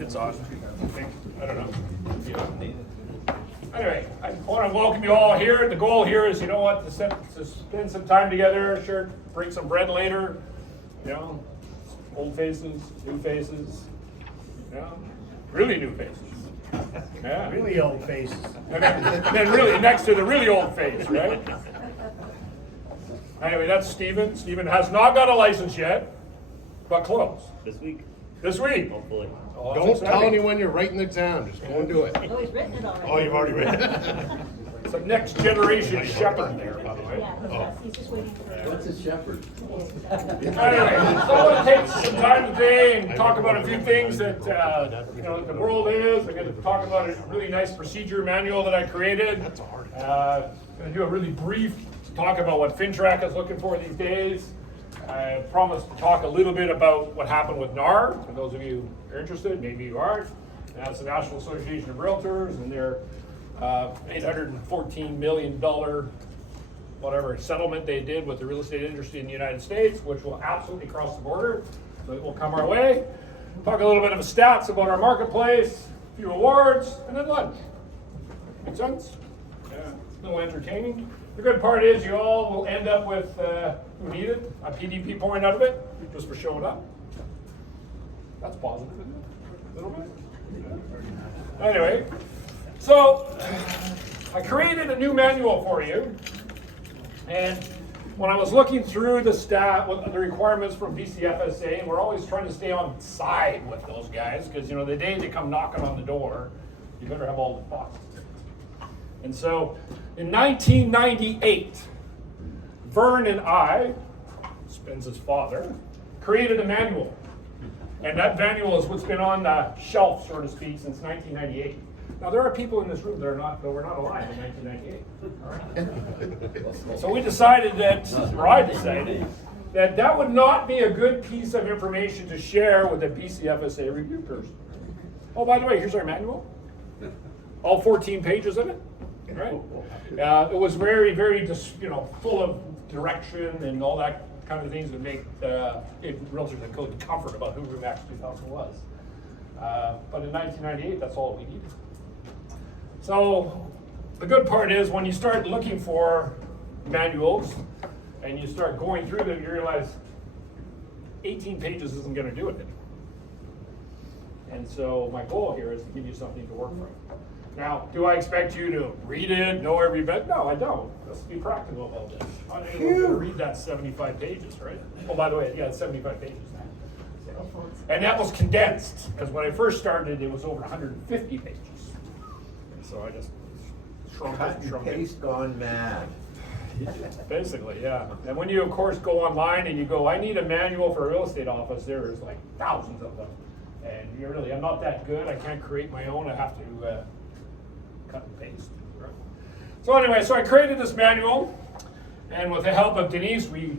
It's on. I think. I don't know. Yeah. Anyway, I want to welcome you all here. The goal here is, you know what, to spend some time together. Sure, break some bread later. You know, old faces, new faces. You know, really new faces. Yeah. Really old faces. And then really next to the really old face, right? Anyway, that's Stephen. Stephen has not got a license yet, but close. This week, This week. hopefully. Oh, that's Don't exciting. tell anyone you're writing the exam, just go and do it. Oh, he's written it already. Oh, you've already written it? Some next generation shepherd there, by the way. Yeah, he's just waiting for. What's a shepherd? Anyway, so I want to take some time today and talk about a few things that you know the world is. I'm going to talk about a really nice procedure manual that I created. I'm going to do a really brief talk about what FinTrack is looking for these days. I promised to talk a little bit about what happened with NAR. For those of you who are interested, maybe you aren't. That's the National Association of Realtors and their $814 million whatever settlement they did with the real estate industry in the United States, which will absolutely cross the border. So it will come our way. Talk a little bit of stats about our marketplace, a few awards, and then lunch. Make sense? Yeah, a little entertaining. The good part is you all will end up with, who needed, a PDP point out of it, just for showing up. That's positive, isn't it? A little bit. Yeah. Anyway, so I created a new manual for you. And when I was looking through the requirements from BCFSA, and we're always trying to stay on side with those guys, because you know the day they come knocking on the door, you better have all the boxes. And so in 1998, Vern and I, Spence's father, created a manual. And that manual is what's been on the shelf, so to speak, since 1998. Now, there are people in this room that were not alive in 1998. All right? So we decided I decided that would not be a good piece of information to share with a BCFSA review person. Oh, by the way, here's our manual. All 14 pages of it. Right? It was very, very just full of direction and all that kind of things that make realtors and code comfort about who REMAX 2000 was. But in 1998, that's all we needed. So the good part is when you start looking for manuals and you start going through them, you realize 18 pages isn't going to do it. And so my goal here is to give you something to work from. Now, do I expect you to read it, know every bit? No, I don't. Let's be practical about this. I'm not going to read that 75 pages, right? Oh, by the way, yeah, it's 75 pages now. So, and that was condensed, because when I first started, it was over 150 pages. And so I just shrunk it. Paste gone mad. Basically, yeah. And when you, of course, go online and you go, I need a manual for a real estate office, there's like thousands of them. And I'm not that good. I can't create my own. I have to cut and paste. Right? So anyway, so I created this manual, and with the help of Denise, we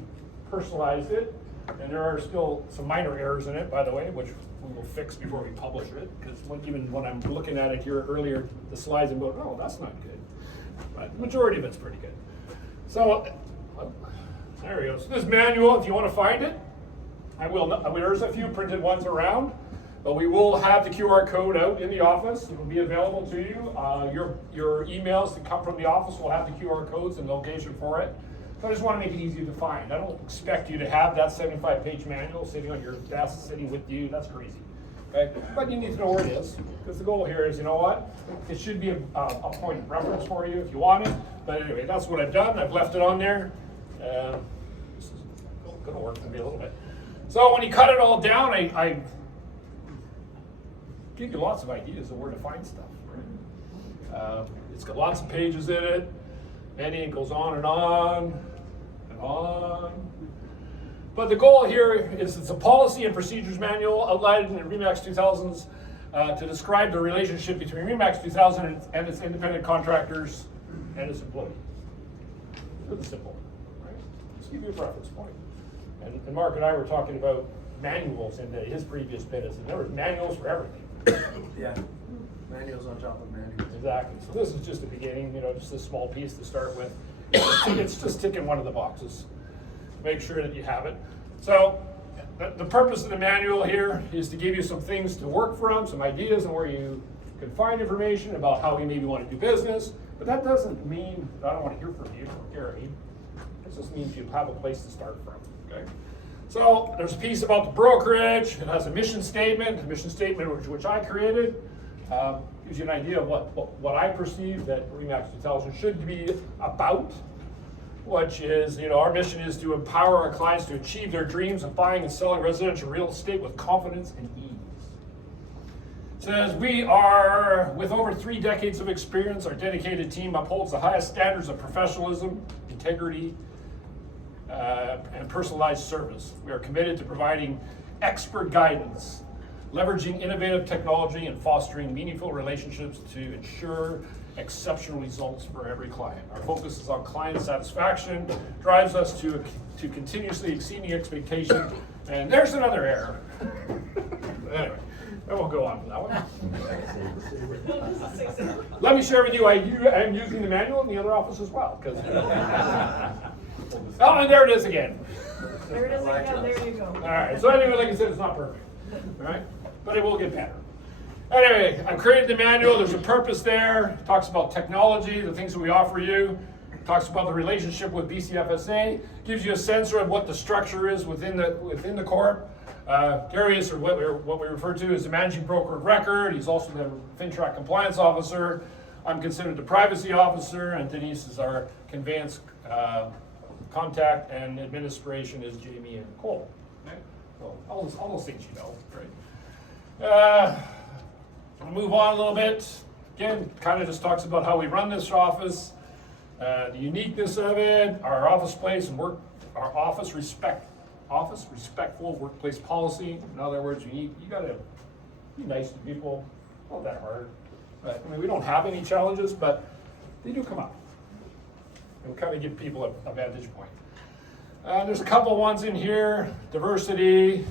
personalized it. And there are still some minor errors in it, by the way, which we will fix before we publish it. Because even when I'm looking at it here earlier, the slides, I'm going, oh, that's not good. But the majority of it's pretty good. So there we go. So this manual, if you want to find it, there's a few printed ones around. But we will have the QR code out in the office. It will be available to you. Your emails that come from the office will have the QR codes and location for it. So I just want to make it easy to find. I don't expect you to have that 75-page manual sitting on your desk, sitting with you. That's crazy. Okay? But you need to know where it is. Because the goal here is, you know what? It should be a point of reference for you if you want it. But anyway, that's what I've done. I've left it on there. This is going to work for me a little bit. So when you cut it all down, I give you lots of ideas of where to find stuff. Right? It's got lots of pages in it, and it goes on and on and on. But the goal here is it's a policy and procedures manual outlined in the REMAX 2000s to describe the relationship between REMAX 2000 and its independent contractors and its employees. Really simple, right? Just give you a reference point. And Mark and I were talking about manuals in his previous minutes, and there were manuals for everything. Yeah, manuals on top of manuals. Exactly. So this is just the beginning, just a small piece to start with. It's just ticking one of the boxes. Make sure that you have it. So the purpose of the manual here is to give you some things to work from, some ideas on where you can find information about how you maybe want to do business. But that doesn't mean that I don't want to hear from you or Gary. It just means you have a place to start from. Okay. So there's a piece about the brokerage. It has a mission statement which I created. Gives you an idea of what I perceive that REMAX Intelligence should be about, which is, our mission is to empower our clients to achieve their dreams of buying and selling residential real estate with confidence and ease. It says, we are, with over 3 decades of experience, our dedicated team upholds the highest standards of professionalism, integrity, and personalized service. We are committed to providing expert guidance, leveraging innovative technology, and fostering meaningful relationships to ensure exceptional results for every client. Our focus is on client satisfaction, drives us to continuously exceeding expectations. And there's another error. Anyway, I won't go on with that one. Let me share with you, I am using the manual in the other office as well. Oh, and there it is again. There it is again, there you go. All right, so anyway, like I said, it's not perfect, all right? But it will get better. Anyway, I've created the manual. There's a purpose there. It talks about technology, the things that we offer you. It talks about the relationship with BCFSA. Gives you a sense of what the structure is within the corp. Gary is what we refer to as the managing broker of record. He's also the FinTrack compliance officer. I'm considered the privacy officer, and Denise is our conveyance contact, and administration is Jamie and Cole. Okay? So all those things right? I'll move on a little bit. Again, kind of just talks about how we run this office, the uniqueness of it, our office place and work, our office respectful workplace policy. In other words, you gotta be nice to people. Not that hard. But, we don't have any challenges, but they do come up. It'll kind of give people a vantage point. There's a couple ones in here. Diversity.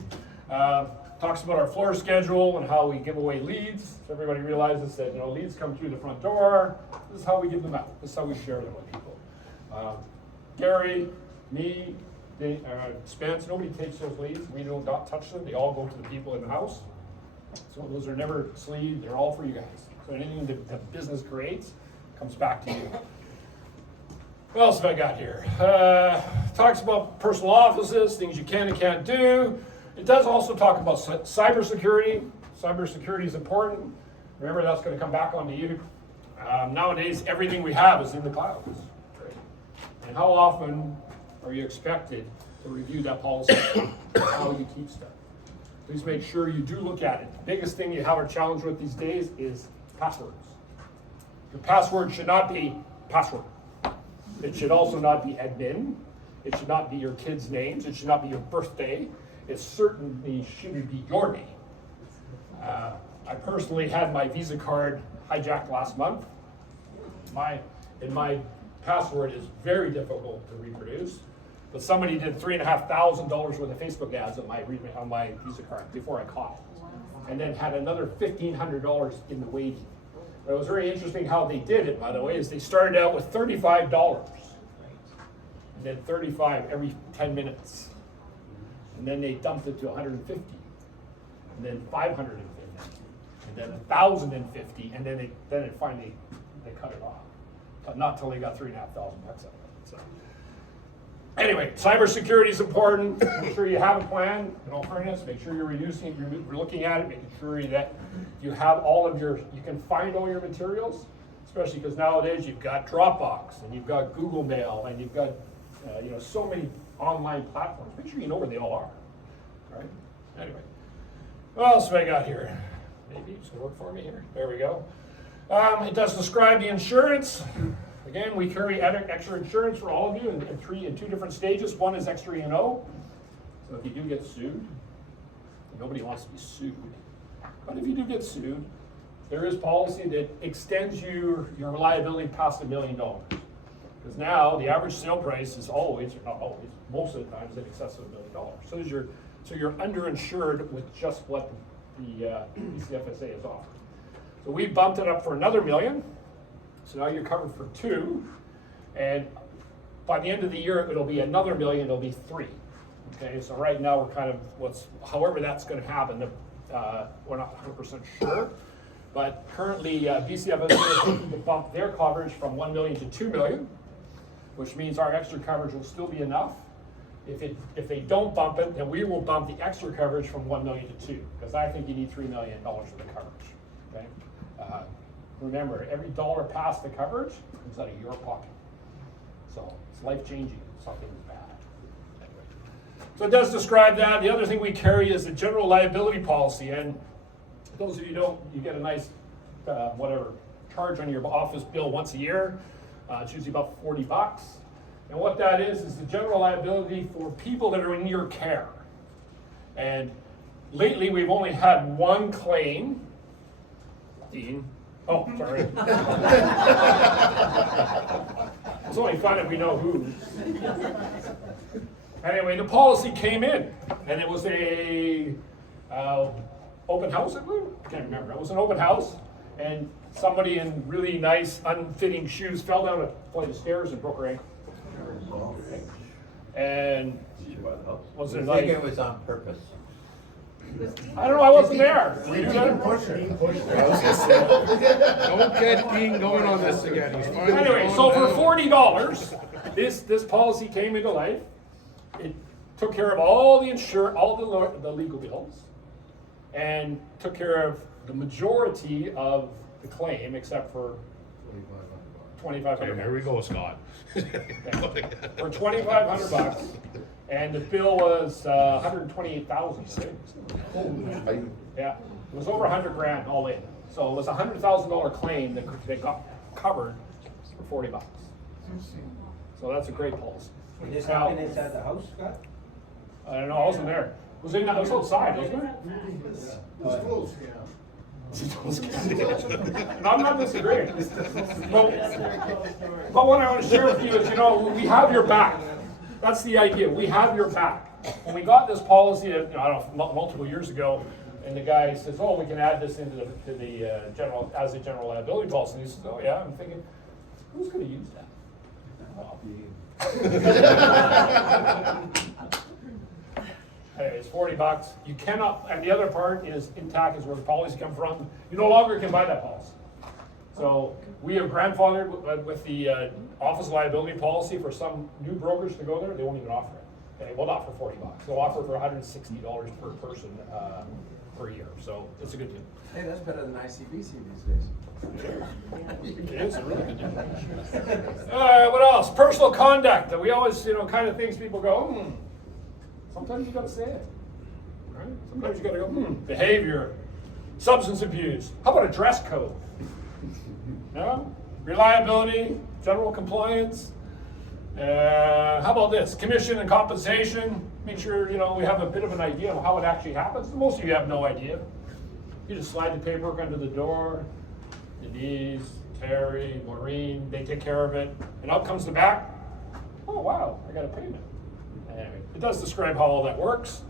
Talks about our floor schedule and how we give away leads. So everybody realizes that leads come through the front door. This is how we give them out. This is how we share them with people. Gary, me, Spence, nobody takes those leads. We don't touch them. They all go to the people in the house. So those are never sleeved. They're all for you guys. So anything that the business creates comes back to you. What else have I got here? Talks about personal offices, things you can and can't do. It does also talk about cybersecurity. Cybersecurity is important. Remember, that's going to come back onto you. Nowadays, everything we have is in the cloud. Right? And how often are you expected to review that policy? How you keep stuff? Please make sure you do look at it. The biggest thing you have a challenge with these days is passwords. Your password should not be password. It should also not be admin. It should not be your kids' names. It should not be your birthday. It certainly shouldn't be your name. I personally had my Visa card hijacked last month. My password is very difficult to reproduce, but somebody did $3,500 worth of Facebook ads on my Visa card before I caught it, and then had another $1,500 in the waiting. But it was very interesting how they did it, by the way, is they started out with $35, and then $35 every 10 minutes. And then they dumped it to 150, and then 550, and then 1,050, and then it finally they cut it off. But not till they got $3,500 out of it. So anyway, cybersecurity is important. Make sure you have a plan. In all fairness, make sure you're reducing, you're looking at it, making sure that you have you can find all your materials, especially because nowadays you've got Dropbox and you've got Google Mail and you've got so many online platforms. Make sure you know where they all are. Right? Anyway, what else have I got here? Maybe it's gonna work for me here. There we go. It does describe the insurance. Again, we carry extra insurance for all of you in 2 different stages. One is extra E&O. So if you do get sued, nobody wants to be sued. But if you do get sued, there is policy that extends your liability past $1 million. Because now the average sale price is always, or not always, most of the time is in excess of $1 million. So you're underinsured with just what the BCFSA is offering. So we bumped it up for another $1 million. So now you're covered for 2, and by the end of the year it'll be another $1 million. It'll be 3. Okay, so right now we're kind of however that's going to happen. We're not 100% sure, but currently BCFS is looking to bump their coverage from 1 million to 2 million, which means our extra coverage will still be enough. If they don't bump it, then we will bump the extra coverage from 1 million to 2, because I think you need $3 million for the coverage. Okay. Remember, every dollar past the coverage comes out of your pocket. So it's life-changing if something is bad. Anyway. So it does describe that. The other thing we carry is the general liability policy. And those of you who don't, you get a nice, charge on your office bill once a year. It's usually about $40. And what that is the general liability for people that are in your care. And lately we've only had one claim. Dean. Oh, sorry. It's only fun if we know who. Anyway, the policy came in, and it was a open house, I believe? I can't remember. It was an open house, and somebody in really nice, unfitting shoes fell down a flight of stairs and broke her ankle. And was it I like, think it was on purpose. I don't know, I wasn't there. Dean pushed it. Don't get Dean going on this again. He's finally Anyway, gone so for down. $40, this policy came into life. It took care of all the legal bills, and took care of the majority of the claim, except for $2,500. Here we go, Scott. For $2,500, and the bill was $128,000. Yeah, it was over $100,000 all in. So it was a $100,000 claim that got covered for $40. So that's a great policy. This Now, happened inside the house, Scott? I don't know, I wasn't there. It was outside, wasn't it? No, I'm not disagreeing. But what I want to share with you is, we have your back. That's the idea. We have your back. When we got this policy, I don't know, multiple years ago, and the guy says, "Oh, we can add this into the general liability policy." And he says, "Oh yeah." I'm thinking, who's going to use that? Hey, it's $40. You cannot, and the other part is intact, is where the policy come from. You no longer can buy that policy. So we have grandfathered with the office liability policy for some new brokers to go there. They won't even offer it. Okay, well, not for $40. They'll offer for $160 per person per year. So it's a good deal. Hey, that's better than ICBC these days. It is a really good deal. What else? Personal conduct. That we always, kind of things people go, Sometimes you got to say it. Right? Sometimes you got to go, behavior, substance abuse. How about a dress code? Reliability, general compliance. How about this? Commission and compensation. Make sure, we have a bit of an idea of how it actually happens. Most of you have no idea. You just slide the paperwork under the door. Denise, Terry, Maureen, they take care of it. And out comes the back. Oh, wow, I got a payment. Anyway, it does describe how all that works.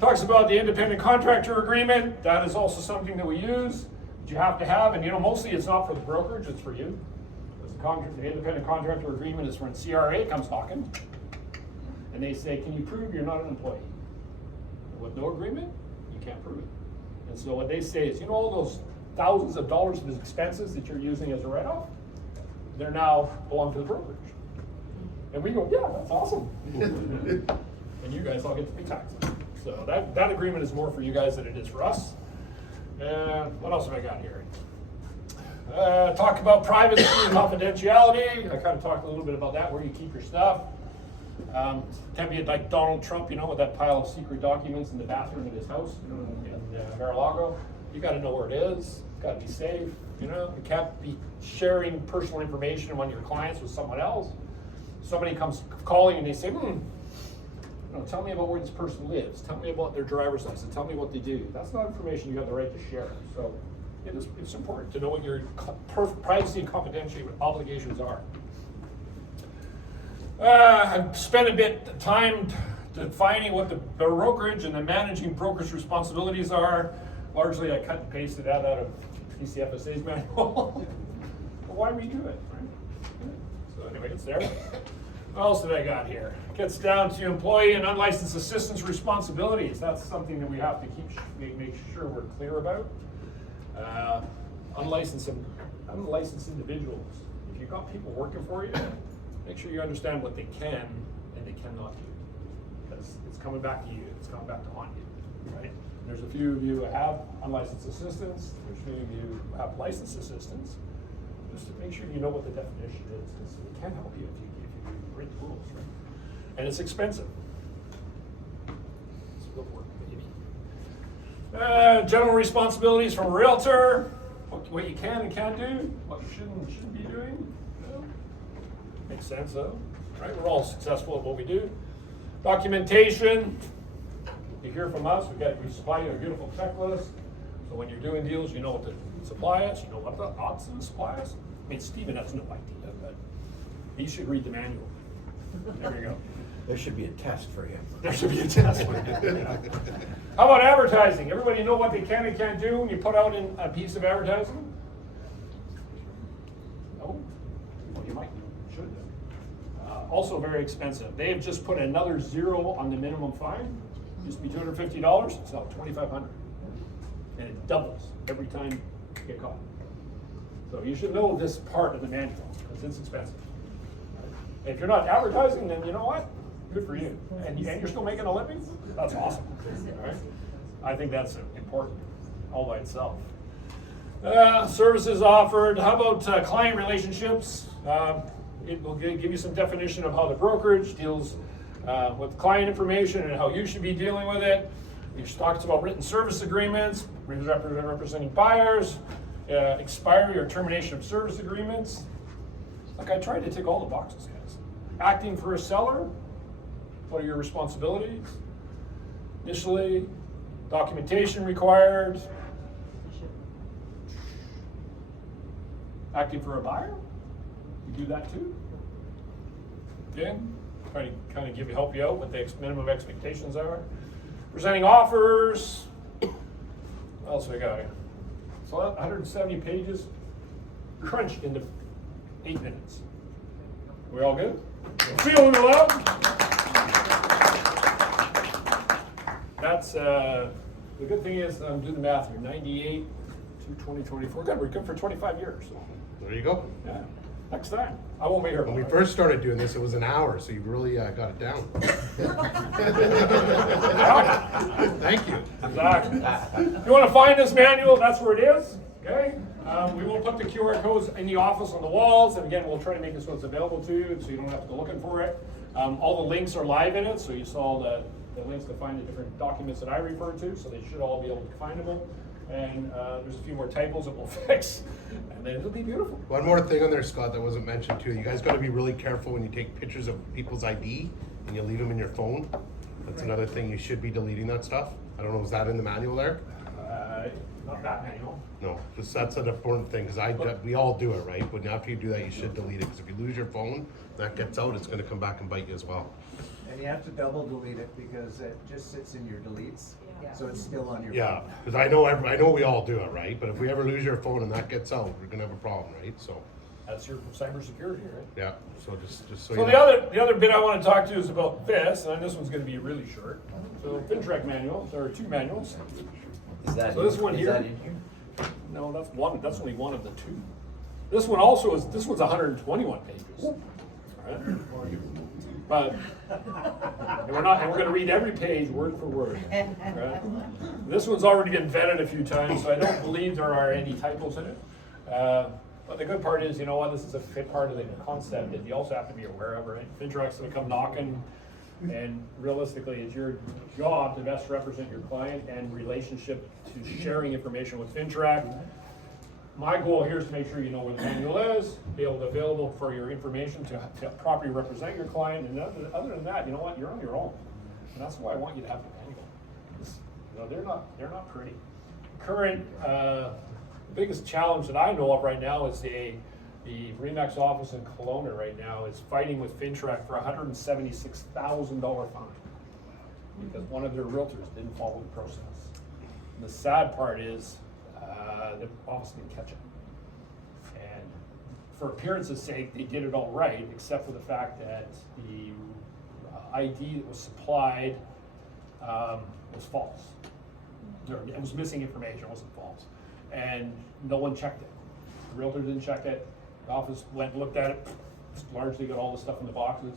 Talks about the independent contractor agreement. That is also something that we use. That you have to have, and mostly it's not for the brokerage, it's for you. The independent contractor agreement is when CRA comes knocking, and they say, "Can you prove you're not an employee?" And with no agreement, you can't prove it. And so what they say is, all those thousands of dollars of expenses that you're using as a write-off, they're now belong to the brokerage. And we go, yeah, that's awesome. And you guys all get to pay taxes. So that agreement is more for you guys than it is for us. What else have I got here? Talk about privacy and confidentiality. I kind of talked a little bit about that, where you keep your stuff. Can't be like Donald Trump, with that pile of secret documents in the bathroom in his house in Mar-a-Lago. You got to know where it is. It's got to be safe. You can't be sharing personal information among your clients with someone else. Somebody comes calling and they say, tell me about where this person lives. Tell me about their driver's license. Tell me what they do. That's not information you have the right to share. So it's important to know what your privacy and confidentiality obligations are. I've spent a bit of time defining what the brokerage and the managing broker's responsibilities are. Largely, I cut and pasted that out of PCFSA's manual. But why redo it? Right? So anyway, it's there. What else did I got here? Gets down to employee and unlicensed assistants' responsibilities. That's something that we have to make sure we're clear about. Unlicensed individuals. If you've got people working for you, make sure you understand what they can and they cannot do. Because it's coming back to you. It's coming back to haunt you, right? There's a few of you who have unlicensed assistants. There's a few of you who have licensed assistants. Just to make sure you know what the definition is, because it can help you if you read the rules, right? And it's expensive. It's good work, baby. General responsibilities from a realtor. What you can and can't do. What you shouldn't be doing. You know? Makes sense, though. Right? We're all successful at what we do. Documentation. You hear from us. We supply you a beautiful checklist. So when you're doing deals, you know what to supply us. You know what the odds to supply us. I mean, Stephen has no idea, but he should read the manual. There you go. There should be a test for you. There should be a test for you. How about advertising? Everybody know what they can and can't do when you put out in a piece of advertising? No? Well, you might, you should. Also very expensive. They have just put another 0 on the minimum fine. Used to be $250, it's now $2,500. And it doubles every time you get caught. So you should know this part of the manual, because it's expensive. If you're not advertising, then you know what? Good for you. And you're still making a living? That's awesome. All right? I think that's important all by itself. Services offered. How about client relationships? It will give you some definition of how the brokerage deals with client information and how you should be dealing with it. It talks about written service agreements, representing buyers, expiry or termination of service agreements. Like, I tried to tick all the boxes, guys. Acting for a seller. What are your responsibilities? Initially, documentation required. Acting for a buyer? You do that too? Again, trying to kind of help you out what the minimum expectations are. Presenting offers. What else we got here? So 170 pages crunched into 8 minutes. We all good? Feeling the love? That's the good thing is I'm doing the math here. 98 to 2024. Good, we're good for 25 years. There you go. Yeah. Next time. I won't be here. When we first started doing this, it was an hour, so you really got it down. Thank you. Exactly. You want to find this manual? That's where it is. Okay. We will put the QR codes in the office on the walls, and again, we'll try to make this so it's available to you, so you don't have to go looking for it. All the links are live in it, so you saw the links to find the different documents that I referred to, so they should all be able to be findable. And there's a few more typos that we'll fix, and then it'll be beautiful. One more thing on there, Scott, that wasn't mentioned too. You guys got to be really careful when you take pictures of people's ID and you leave them in your phone. That's another thing. You should be deleting that stuff. I don't know, is that in the manual there? Not that manual. No, just that's an important thing, because we all do it, right? But after you do that, you should delete it, because if you lose your phone, that gets out, it's going to come back and bite you as well. And you have to double delete it because it just sits in your deletes, Yeah. so it's still on your Yeah, phone. because I know we all do it, right? But if we ever lose your phone and that gets out, we're going to have a problem, right? So, That's your cybersecurity, right? yeah, so just so So you the know. other bit I want to talk to is about this, and this one's going to be really short. So FinTrack manual, there are 2 manuals. Is that So this one is here? that in here? No, that's one. That's only one of the 2. This one also is. This one's 121 pages. Right? But and we're going to read every page word for word. Right? This one's already been vetted a few times, so I don't believe there are any typos in it. But the good part is, you know what? This is a fit part of the concept that you also have to be aware of, right? FinTrack's going to come knocking. And realistically, it's your job to best represent your client and relationship to sharing information with FinTrack. My goal here is to make sure you know where the manual is, be able to available for your information to properly represent your client. And other than that, you know what? You're on your own, and that's why I want you to have the manual. You know, they're not pretty. Current biggest challenge that I know of right now is the REMAX office in Kelowna right now is fighting with FinTrack for a $176,000 fine because one of their realtors didn't follow the process. And the sad part is the office didn't catch it. And for appearance's sake, they did it all right, except for the fact that the ID that was supplied was false. It was missing information, it wasn't false. And no one checked it. The realtor didn't check it. The office went and looked at it, largely got all the stuff in the boxes.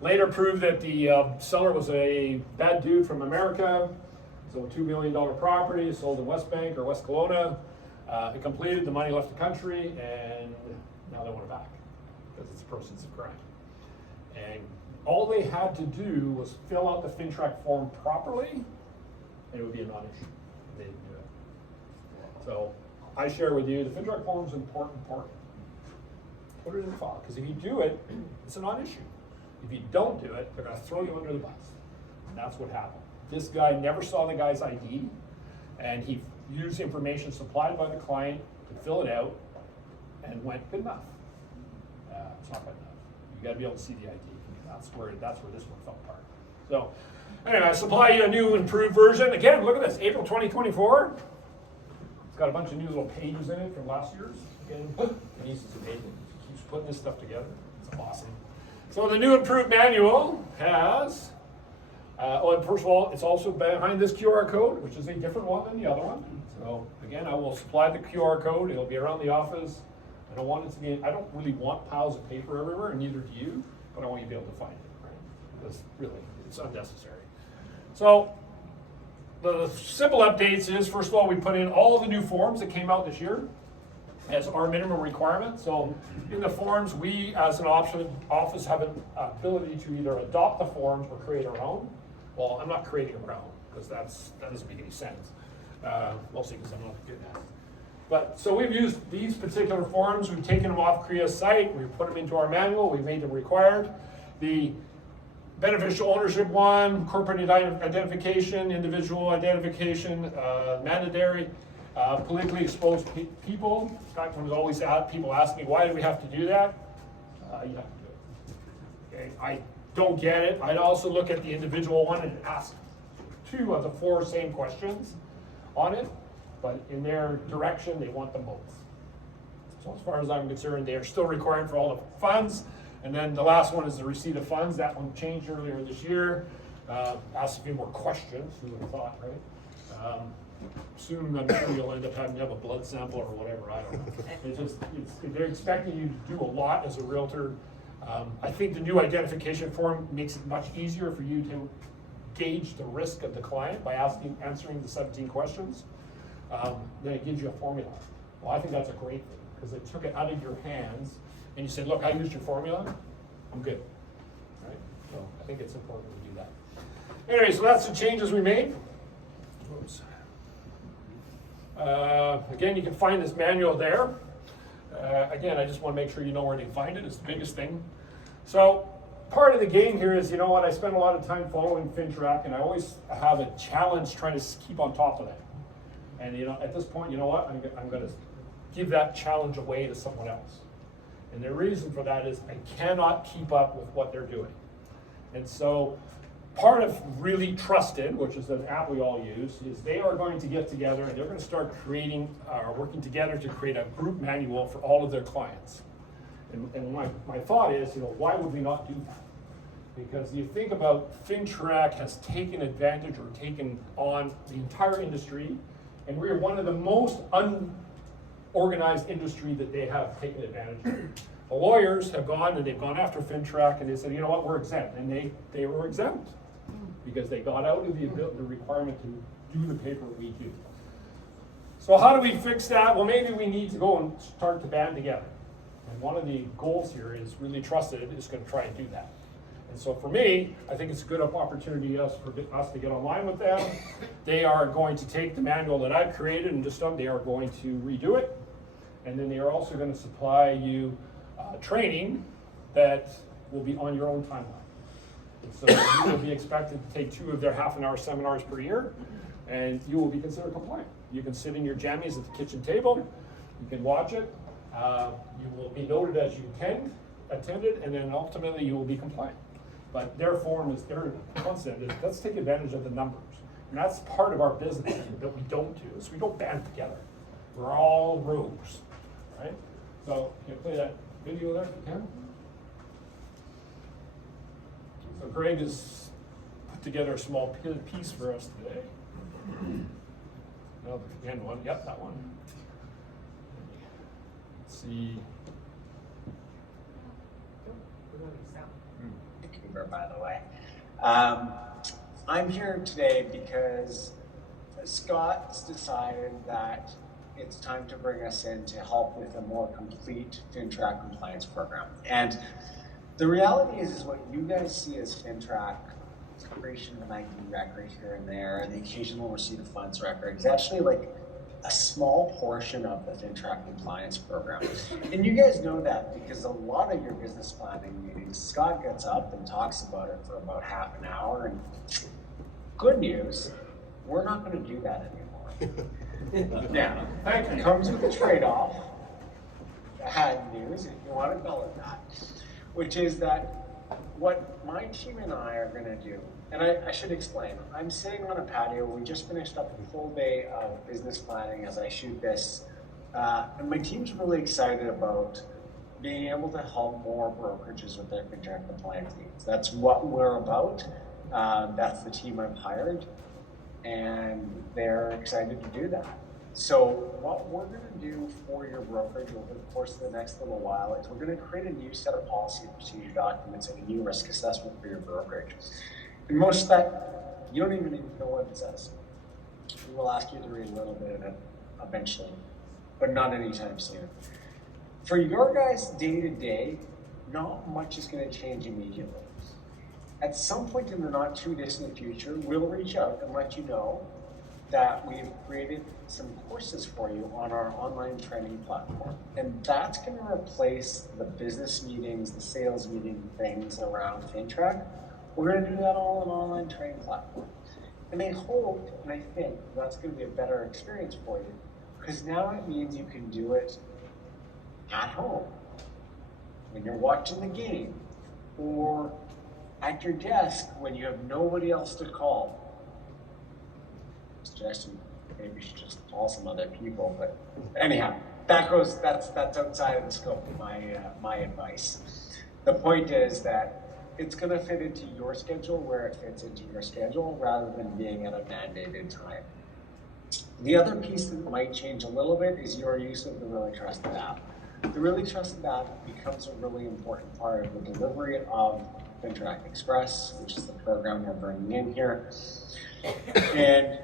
Later proved that the seller was a bad dude from America. So a $2 million property sold in West Bank or West Kelowna. It completed, the money left the country, and now they want it back because it's the proceeds of crime. And all they had to do was fill out the FinTrack form properly, and it would be a non-issue. They didn't do it. So I share with you, the FinTrack form is an important part. Put it in the file, because if you do it, it's a non-issue. If you don't do it, they're going to throw you under the bus. And that's what happened. This guy never saw the guy's ID, and he used information supplied by the client to fill it out, and went, good enough. It's not good enough. You got to be able to see the ID. That's where this one fell apart. So, anyway, I supply you a new improved version. Again, look at this, April 2024. It's got a bunch of new little pages in it from last year's. Again, Denise is amazing. She keeps putting this stuff together. It's awesome. So the new improved manual has, and first of all, it's also behind this QR code, which is a different one than the other one. So again, I will supply the QR code. It'll be around the office. I don't want it to be, I don't really want piles of paper everywhere, and neither do you, but I want you to be able to find it, right? Because really, it's unnecessary. So the simple updates is, first of all, we put in all the new forms that came out this year as our minimum requirement. So in the forms, we as an office have an ability to either adopt the forms or create our own. Well, I'm not creating our own because that doesn't make any sense. Mostly because I'm not good at it. But so we've used these particular forms. We've taken them off CREA's site. We've put them into our manual. We've made them required. The beneficial ownership one, corporate identification, individual identification, mandatory, politically exposed people. In fact, when people ask me, why do we have to do that? You have to do it. Okay? I don't get it. I'd also look at the individual one and ask 2 of the 4 same questions on it, but in their direction, they want them both. So as far as I'm concerned, they are still required for all the funds. And then the last one is the receipt of funds. That one changed earlier this year. Asked a few more questions, who would have thought, right? Soon I'm sure you'll end up having to have a blood sample or whatever, I don't know. They're expecting you to do a lot as a realtor. I think the new identification form makes it much easier for you to gauge the risk of the client by answering the 17 questions. Then it gives you a formula. Well, I think that's a great thing because it took it out of your hands and you said, look, I used your formula, I'm good, right? So I think it's important to do that. Anyway, so that's the changes we made. Oops. Again, you can find this manual there. Again, I just want to make sure you know where to find it. It's the biggest thing. So part of the game here is, you know what, I spend a lot of time following FinTrack, and I always have a challenge trying to keep on top of that. And you know, at this point, you know what, I'm going to give that challenge away to someone else. And the reason for that is I cannot keep up with what they're doing. And so part of Really Trusted, which is an app we all use, is they are going to get together and they're going to start working together to create a group manual for all of their clients. And my thought is, you know, why would we not do that? Because you think about FinTrack has taken advantage or taken on the entire industry, and we are one of the most unorganized industry that they have taken advantage of. The lawyers have gone and they've gone after FinTrack and they said, you know what, we're exempt. And they were exempt because they got out of the requirement to do the paper we do. So how do we fix that? Well, maybe we need to go and start to band together. And one of the goals here is Really Trusted is going to try and do that. And so for me, I think it's a good opportunity for us to get online with them. They are going to take the manual that I've created and they are going to redo it. And then they are also going to supply you training that will be on your own timeline. And so you will be expected to take 2 of their half-an-hour seminars per year, and you will be considered compliant. You can sit in your jammies at the kitchen table, you can watch it, you will be noted as you attended, and then ultimately you will be compliant. But their concept is let's take advantage of the numbers. And that's part of our business that we don't do, is we don't band together. We're all rogues, right? So you can play that video there, Ken? So Greg has put together a small piece for us today. Now the end one, yep, that one. Let's see. Cooper, by the way. I'm here today because Scott's decided that it's time to bring us in to help with a more complete FinTrack compliance program. And the reality is what you guys see as FinTrack, creation of an ID record here and there, and the occasional receipt of funds record is actually like a small portion of the FinTrack compliance program. And you guys know that because a lot of your business planning meetings, Scott gets up and talks about it for about half an hour. And good news, we're not going to do that anymore. Now, it comes with a trade-off. Bad news, if you want to call it that, which is that what my team and I are going to do, and I should explain, I'm sitting on a patio. We just finished up a full day of business planning as I shoot this, and my team's really excited about being able to help more brokerages with their FinTrack compliance needs. That's what we're about. That's the team I've hired, and they're excited to do that. So what we're going to do for your brokerage over the course of the next little while is we're going to create a new set of policy and procedure documents and a new risk assessment for your brokerage. And most of that, you don't even know what it says. We will ask you to read a little bit of it eventually, but not anytime soon. For your guys' day-to-day, not much is going to change immediately. At some point in the not too distant future, we'll reach out and let you know that we've created some courses for you on our online training platform. And that's going to replace the business meetings, the sales meeting things around FinTrack. We're going to do that all on an online training platform. And I hope and I think that's going to be a better experience for you, because now it means you can do it at home, when you're watching the game, or at your desk when you have nobody else to call. Suggestion, maybe you should just call some other people, but anyhow, that's outside of the scope of my advice. The point is that it's going to fit into your schedule where it fits into your schedule rather than being at a mandated time. The other piece that might change a little bit is your use of the Really Trusted app. The Really Trusted app becomes a really important part of the delivery of FinTrack Express, which is the program we're bringing in here. And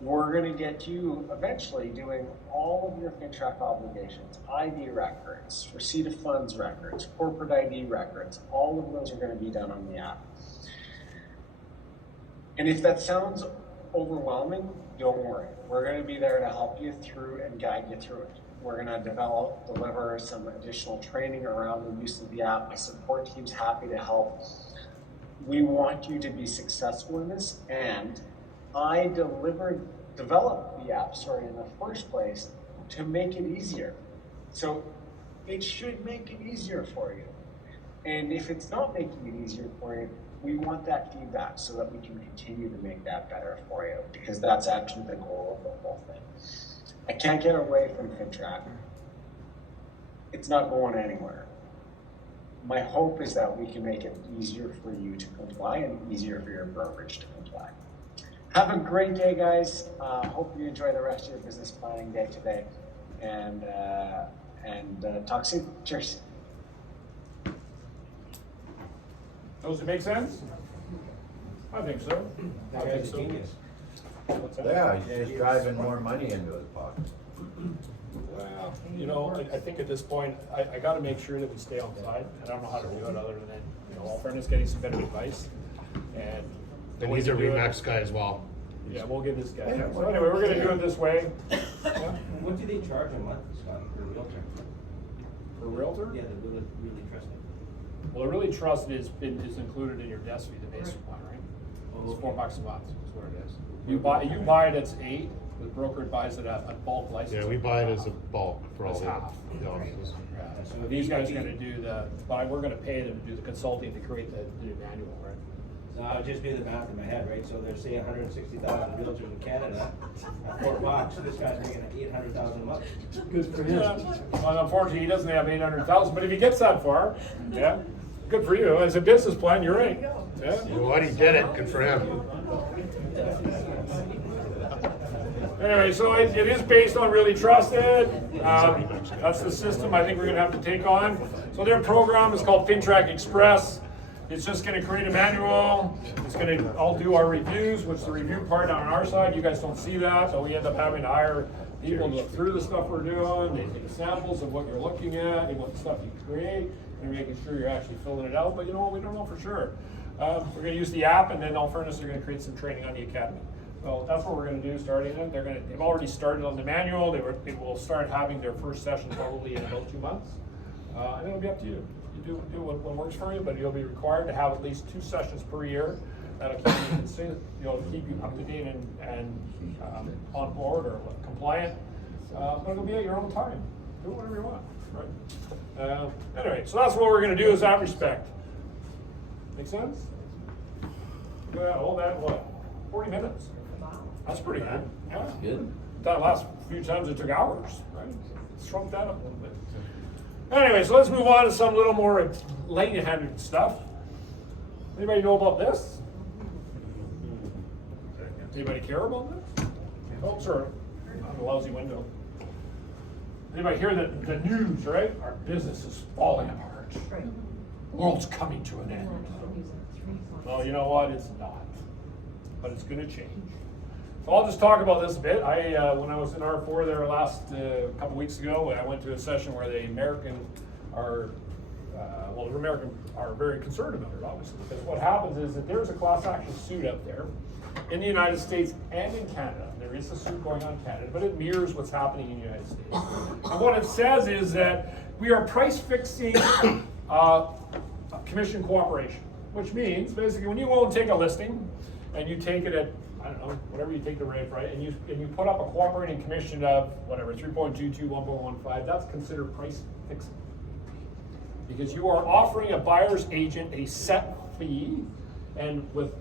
we're going to get you eventually doing all of your FinTrack obligations, ID records, receipt of funds records, corporate ID records. All of those are going to be done on the app. And if that sounds overwhelming, don't worry. We're going to be there to help you through and guide you through it. We're going to deliver some additional training around the use of the app. My support team's happy to help. We want you to be successful in this, and I developed the app, in the first place to make it easier. So it should make it easier for you. And if it's not making it easier for you, we want that feedback so that we can continue to make that better for you, because that's actually the goal of the whole thing. I can't get away from FinTrack. It's not going anywhere. My hope is that we can make it easier for you to comply and easier for your brokerage to comply. Have a great day, guys. Hope you enjoy the rest of your business planning day today, and talk soon. Cheers. Does it make sense? I think so. I think so. Genius. What's that? Yeah, he's just driving more money into his pocket. Well, you know, I think at this point, I gotta make sure that we stay on side. I don't know how to do it other than, all fairness, getting some better advice. And And he's a REMAX guy as well. Yeah, we'll give this guy. So anyway, we're gonna do it this way. Yeah. What do they charge a month, Scott, for a realtor? For a realtor? Yeah, the really trusted. Well, the Really Trusted is included in your desk fee, the basic one, right? Oh, It's okay. $4 a month, is what it is. You buy it, it's 8, the broker buys it at a bulk license. Yeah, we buy it as a bulk for all That's the half. the offices. Yeah, so these guys are gonna do we're gonna pay them to do the consulting to create the new manual, right? No, I was just doing the math in my head, right? So they're saying 160,000 realtors in Canada at $4. This guy's making 800,000 a month. Good for him. Well, unfortunately, he doesn't have 800,000, but if he gets that far, yeah, good for you. As a business plan, you're right. Yeah. You know what, he did it, good for him. Anyway, so it is based on Really Trusted. That's the system I think we're gonna have to take on. So their program is called FinTrack Express. It's just gonna create a manual. It's gonna, I'll do our reviews, which the review part on our side, you guys don't see that, so we end up having to hire people to look through the stuff we're doing. They take samples of what you're looking at and what stuff you create, and making sure you're actually filling it out, but you know what, we don't know for sure. We're gonna use the app, and then all fairness, they're gonna create some training on the academy. So that's what we're gonna do starting it. They've already started on the manual. They will start having their first session probably in about 2 months. And it'll be up to you. You do what works for you, but you'll be required to have at least 2 sessions per year. That'll keep you consistent, keep you up to date and on board or compliant. But it'll be at your own time. Do whatever you want, right? Anyway, so that's what we're gonna do is that respect. Make sense? Yeah, all that, what, 40 minutes? That's pretty good. Yeah. Good. That last few times it took hours, right? Shrunk that up a little bit. Anyway, so let's move on to some little more light-handed stuff. Anybody know about this? Anybody care about this? Oh, sorry, I'm a lousy window. Anybody hear the news, right? Our business is falling apart. The world's coming to an end. Well, you know what? It's not. But it's gonna change. So I'll just talk about this a bit. When I was in R4 there last couple weeks ago, I went to a session where the American are very concerned about it, obviously, because what happens is that there's a class action suit out there in the United States and in Canada. There is a suit going on in Canada, but it mirrors what's happening in the United States. And what it says is that we are price fixing commission cooperation, which means basically when you go and take a listing and you take it at, I don't know, whatever you take the rate, right? And you put up a cooperating commission of whatever, 3.22, 1.15, that's considered price fixing. Because you are offering a buyer's agent a set fee, and with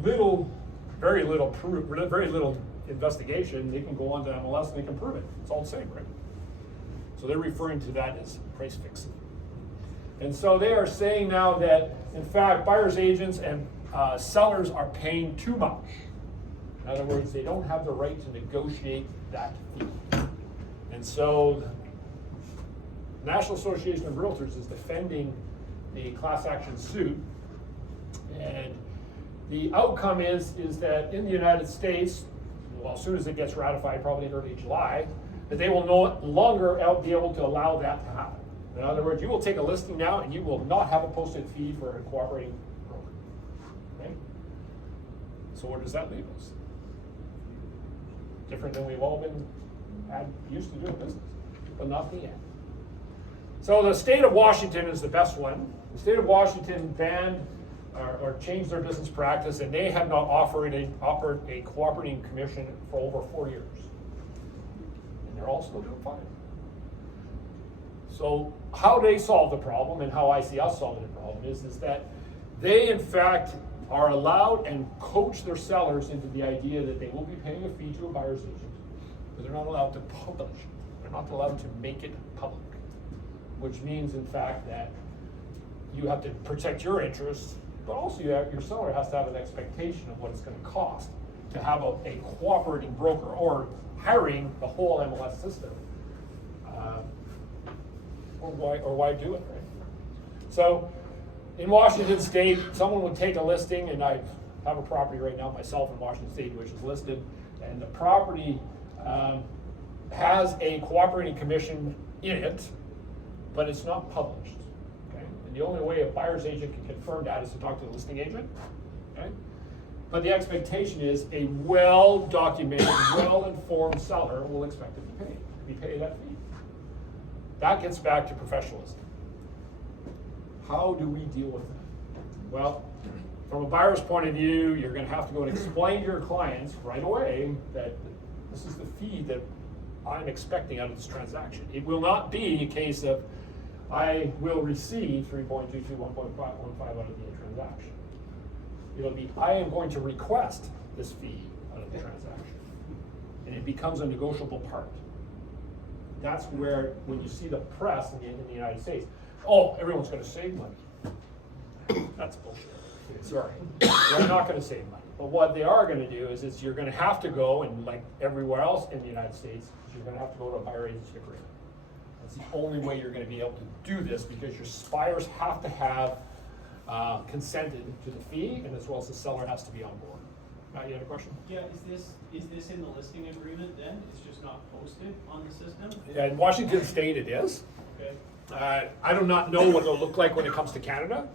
very little proof, very little investigation, they can go on to MLS and they can prove it. It's all the same, right? So they're referring to that as price fixing. And so they are saying now that, in fact, buyer's agents and sellers are paying too much. In other words, they don't have the right to negotiate that fee. And so the National Association of Realtors is defending the class action suit. And the outcome is that in the United States, well, as soon as it gets ratified, probably in early July, that they will no longer be able to allow that to happen. In other words, you will take a listing now and you will not have a posted fee for a cooperating broker. Okay? So where does that leave us? Different than we've all been used to doing business, but not the end. So the state of Washington is the best one. The state of Washington banned or changed their business practice, and they have not offered a cooperating commission for over 4 years. And they're all still doing fine. So how they solve the problem and how I see us solving the problem is that they in fact are allowed and coach their sellers into the idea that they will be paying a fee to a buyer's agent, but they're not allowed to publish it. They're not allowed to make it public, which means in fact that you have to protect your interests, but also your seller has to have an expectation of what it's going to cost to have a cooperating broker or hiring the whole MLS system. Or why do it, right? So in Washington State, someone would take a listing, and I have a property right now myself in Washington State which is listed, and the property has a cooperating commission in it, but it's not published. Okay? And the only way a buyer's agent can confirm that is to talk to the listing agent. Okay? But the expectation is a well-documented, well-informed seller will expect to be paid that fee. That gets back to professionalism. How do we deal with that? Well, from a buyer's point of view, you're going to have to go and explain to your clients right away that this is the fee that I'm expecting out of this transaction. It will not be a case of I will receive 3.22, 1.515 out of the transaction. It'll be, I am going to request this fee out of the transaction. And it becomes a negotiable part. That's where, when you see the press in the United States, oh, everyone's gonna save money. That's bullshit. Sorry, they're not gonna save money. But what they are gonna do is you're gonna have to go, and like everywhere else in the United States, you're gonna have to go to a buyer agency agreement. That's the only way you're gonna be able to do this, because your buyers have to have consented to the fee, and as well as the seller has to be on board. Matt, you had a question? Yeah, is this in the listing agreement then? It's just not posted on the system? Yeah, in Washington State it is. Okay. I do not know what it'll look like when it comes to Canada,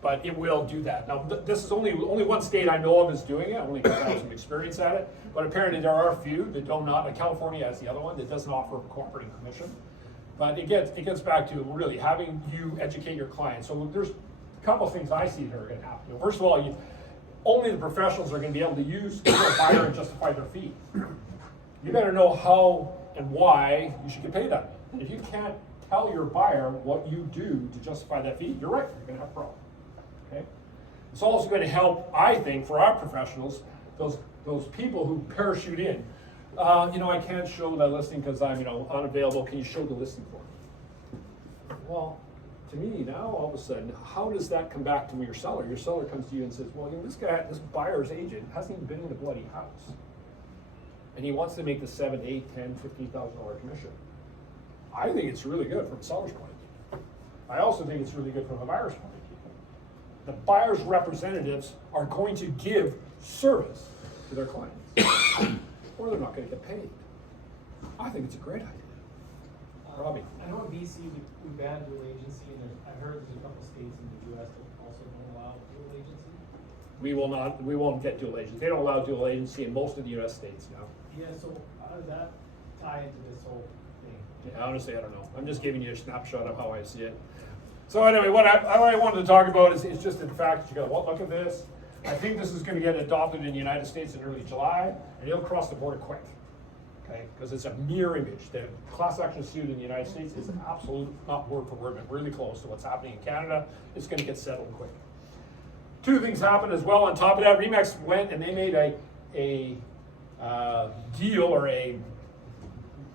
but it will do that. Now, this is only one state I know of is doing it, only because I have some experience at it, but apparently there are a few that do not, like California has the other one that doesn't offer cooperating commission. But it gets back to really having you educate your clients. So there's a couple of things I see that are gonna happen. First of all, only the professionals are gonna be able to use a buyer and justify their fee. You better know how and why you should get paid on it. And if you can't tell your buyer what you do to justify that fee, you're right, you're gonna have a problem, okay? It's also gonna help, I think, for our professionals, those people who parachute in. I can't show that listing because I'm, unavailable, can you show the listing for me? Well, to me now, all of a sudden, how does that come back to your seller? Your seller comes to you and says, well, this buyer's agent hasn't even been in the bloody house. And he wants to make the $7, $8, $10, $15,000 commission. I think it's really good from the seller's point of view. I also think it's really good from the buyer's point of view. The buyer's representatives are going to give service to their clients, or they're not gonna get paid. I think it's a great idea. Robbie? I know in BC we banned dual agency, and I've heard there's a couple states in the US that also don't allow dual agency. We won't get dual agency. They don't allow dual agency in most of the US states now. Yeah, so how does that tie into this whole thing? Yeah, honestly, I don't know. I'm just giving you a snapshot of how I see it. So anyway, what I wanted to talk about is just the fact that you go, well, look at this. I think this is gonna get adopted in the United States in early July, and it'll cross the border quick. Okay, because it's a mirror image. The class action suit in the United States is an absolute, not word for word, but really close to what's happening in Canada. It's gonna get settled quick. Two things happened as well. On top of that, REMAX went and they made a deal or an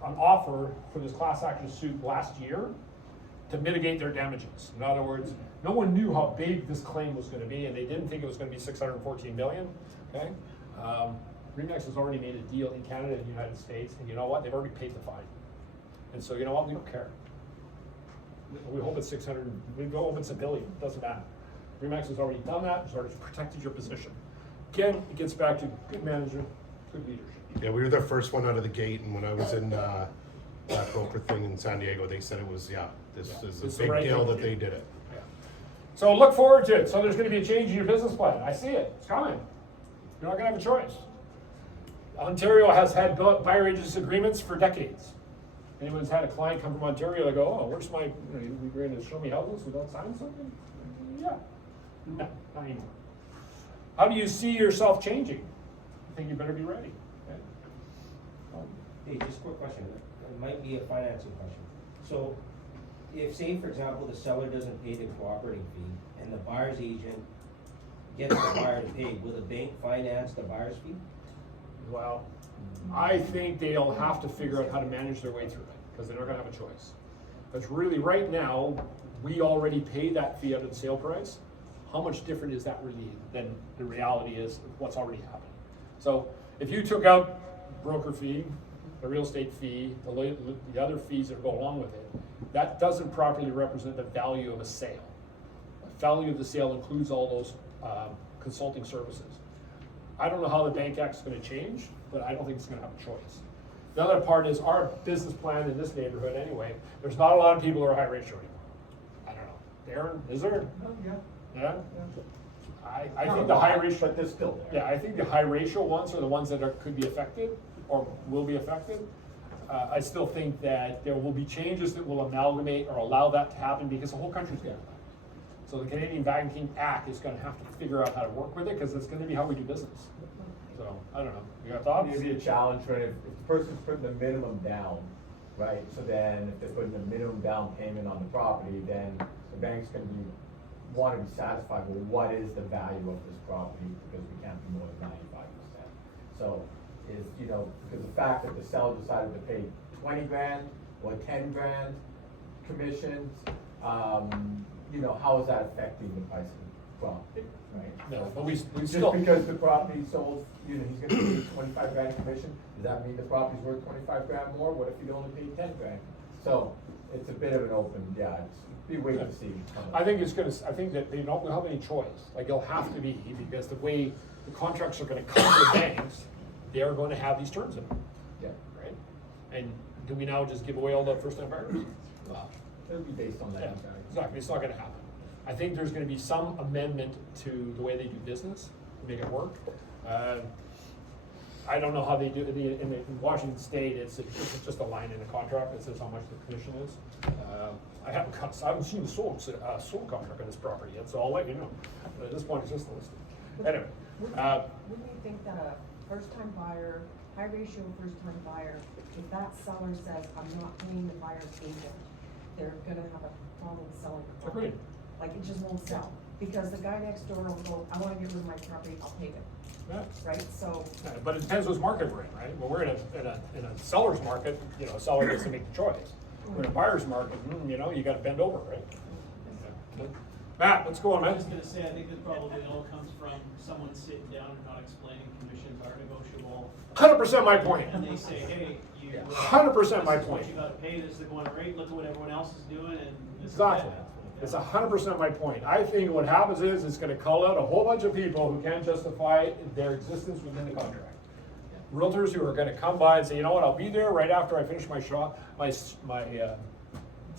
offer for this class action suit last year to mitigate their damages. In other words, no one knew how big this claim was gonna be, and they didn't think it was gonna be 614 million, okay? REMAX has already made a deal in Canada and the United States, and you know what? They've already paid the fine. And so you know what? We don't care. We hope it's 600, we hope it's $1 billion, doesn't matter. REMAX has already done that, it's already protected your position. Again, it gets back to good management, good leadership. Yeah, we were the first one out of the gate, and when I was in that broker thing in San Diego, they said it was, this is It's a the big right deal thing to that do. they did it. Yeah. So look forward to it. So there's gonna be a change in your business plan. I see it, it's coming. You're not gonna have a choice. Ontario has had buyer agency agreements for decades. Anyone's had a client come from Ontario, they go, oh, where's my, you're gonna show me houses without signing something? Yeah, no, not anymore. How do you see yourself changing? I think you better be ready. Okay? Hey, just a quick question. It might be a financing question. So, if say, for example, the seller doesn't pay the cooperating fee and the buyer's agent gets the buyer to pay, will the bank finance the buyer's fee? Well, I think they'll have to figure out how to manage their way through it, because they're not gonna have a choice. Because really, right now, we already pay that fee out of the sale price. How much different is that really than the reality is of what's already happened? So if you took out broker fee, the real estate fee, the other fees that go along with it, that doesn't properly represent the value of a sale. The value of the sale includes all those consulting services. I don't know how the Bank Act's gonna change, but I don't think it's gonna have a choice. The other part is our business plan in this neighborhood anyway, there's not a lot of people who are high ratio anymore. I don't know. Darren, is there? Yeah? I think the high ratio. But they're still there. Yeah, I think the high ratio ones are the ones that could be affected or will be affected. I still think that there will be changes that will amalgamate or allow that to happen because the whole country's gonna affect. So the Canadian Banking Act is gonna have to figure out how to work with it because it's gonna be how we do business. So, I don't know, you got thoughts? Maybe a challenge for if the person's putting the minimum down, right? So then if they're putting the minimum down payment on the property, then the bank's gonna be wanna be satisfied with what is the value of this property, because we can't be more than 95%. So, is, you know, because the fact that the seller decided to pay 20 grand or 10 grand commissions, you know, how is that affecting the price of the property, right? No, but we Just still. because the property sold, you know, he's gonna pay 25 grand commission, does that mean the property's worth 25 grand more? What if he only paid 10 grand? So, it's a bit of an open, it's be wait to see. I think I think that they don't have any choice, like it'll have to be, because the way the contracts are gonna come to banks, they are gonna have these terms in them, Yeah, right? And do we now just give away all the first-time buyers? Well, it'll be based on yeah, that. exactly, it's not gonna happen. I think there's gonna be some amendment to the way they do business to make it work. I don't know how they do it in Washington State. It's just a line in the contract that says how much the commission is. I haven't seen the sold contract on this property yet, so I'll let you know. But at this point, it's just a listing. Anyway, Wouldn't you think that a first-time buyer, high ratio first-time buyer, if that seller says, I'm not paying the buyer's agent, they're gonna have a problem selling the property? agreed. Like, it just won't sell, because the guy next door will go, I wanna get rid of my property, I'll pay it, Yeah. right? So, Yeah, but it depends which market we're in, right? Well, we're in a seller's market, you know, a seller gets to make the choice. We're in a buyer's market, you know, you gotta bend over, right? Yeah. Matt, what's going on, I was man? gonna say, I think that probably all comes from someone sitting down and not explaining commissions are negotiable. 100% my point. And they say, hey, you. 100% my This is what point. you gotta pay, this is the going rate, look at what everyone else is doing, and this is Exactly. that. It's 100% my point. I think what happens is it's gonna call out a whole bunch of people who can't justify their existence within the contract. Realtors who are gonna come by and say, you know what, I'll be there right after I finish my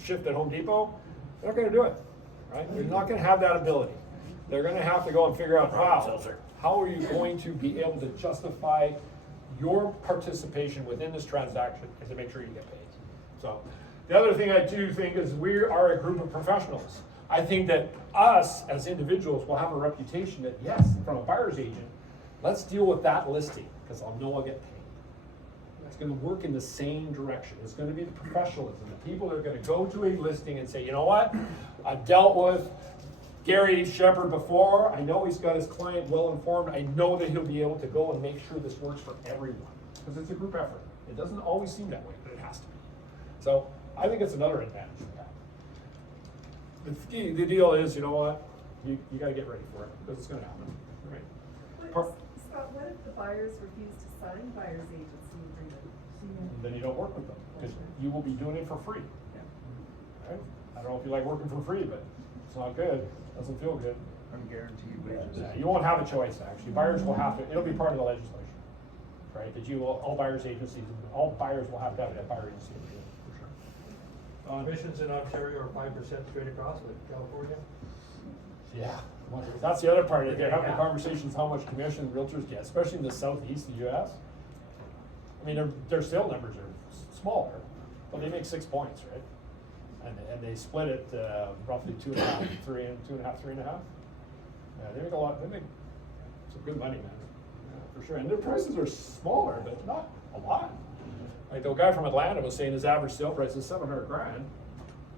shift at Home Depot. They're not gonna do it, right? They're not gonna have that ability. They're gonna have to go and figure out how are you going to be able to justify your participation within this transaction and to make sure you get paid. So, the other thing I do think is we are a group of professionals. I think that us as individuals will have a reputation that, yes, from a buyer's agent, let's deal with that listing, because I'll know I'll get paid. It's gonna work in the same direction. It's gonna be the professionalism, the people that are gonna go to a listing and say, you know what? I've dealt with Gary Shepherd before. I know he's got his client well informed. I know that he'll be able to go and make sure this works for everyone, because it's a group effort. It doesn't always seem that way, but it has to be. So I think it's another advantage of that. The deal is, you know what? You gotta get ready for it, because it's gonna happen, right? Scott, what if the buyers refuse to sign buyer's agency agreement? Then you don't work with them, because you will be doing it for free. Right? I don't know if you like working for free, but it's not good, doesn't feel good. Unguaranteed wages. Yeah, you won't have a choice, actually. Buyers will have to, it'll be part of the legislation, right? That all buyers agencies, all buyers will have to have a buyer agency agreement, for sure. Commissions in Ontario are 5% straight across with California. Yeah, that's the other part of it. They're having conversations how much commission realtors get, especially in the southeast of the US. I mean, their sale numbers are smaller, but they make 6 points, right? And they split it roughly 2.5, 3 and a half. Yeah, they make a lot. They make some good money, man. Yeah, for sure. And their prices are smaller, but not a lot. Like the guy from Atlanta was saying, his average sale price is $700 grand.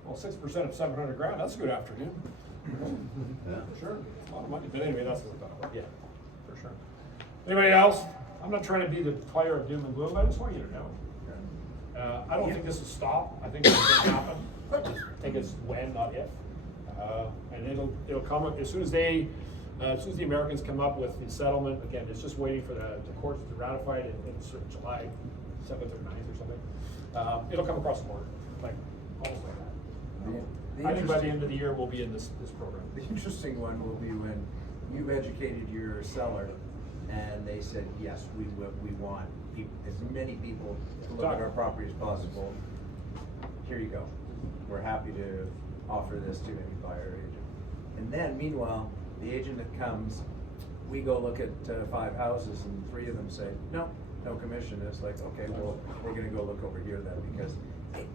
Well, 6% of $700 grand, that's a good afternoon. Yeah, sure, a lot of money. But anyway, that's what we're talking about. Yeah, for sure. Anybody else? I'm not trying to be the player of doom and gloom, but I just want you to know. I don't think this will stop. I think it's going to happen. I think it's when, not if. And it'll come up as soon as the Americans come up with the settlement. Again, it's just waiting for the courts to ratify it in July 7th or 9th or something. It'll come across the border, like almost like that. I think by the end of the year we'll be in this program. The interesting one will be when you've educated your seller and they said, yes, we want as many people to look at our property as possible. Here you go. We're happy to offer this to any buyer agent. And then meanwhile, the agent that comes, we go look at 5 houses and 3 of them say, no commission. It's like, okay, well, we're gonna go look over here then, because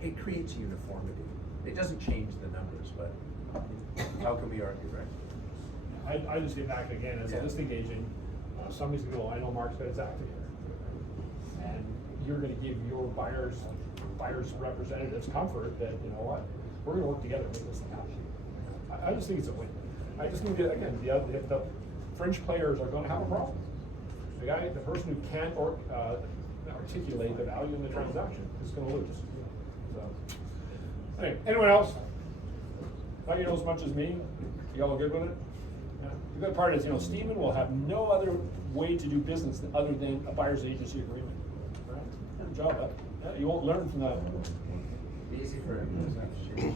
it creates uniformity. It doesn't change the numbers, but how can we argue, right? I just get back again as a listing agent. Somebody's gonna go, I know Mark's got his act together, and you're gonna give your buyers representatives comfort that, you know what, we're gonna work together to make this thing happen. I just think it's a win. I just need to, again, the fringe players are gonna have a problem. The person who can't articulate the value in the transaction is gonna lose. So, anyway, anyone else? Now you know as much as me, you all good with it? Yeah. The good part is, Stephen will have no other way to do business other than a buyer's agency agreement. Right? Good job, huh? Yeah, you won't learn from that. Easy for him.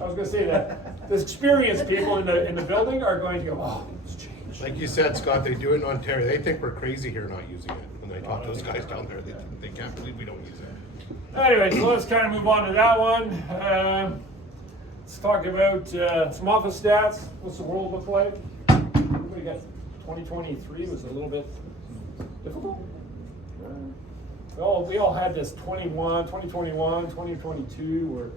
I was gonna say that the experienced people in the building are going to go, oh, it's changed. Like you said, Scott, they do it in Ontario. They think we're crazy here not using it. When I talk to those guys down there, they can't believe we don't use it. Anyway, so let's kind of move on to that one. Let's talk about some office stats. What's the world look like? Everybody got 2023 was a little bit difficult. We all had this 2021, 2022, where,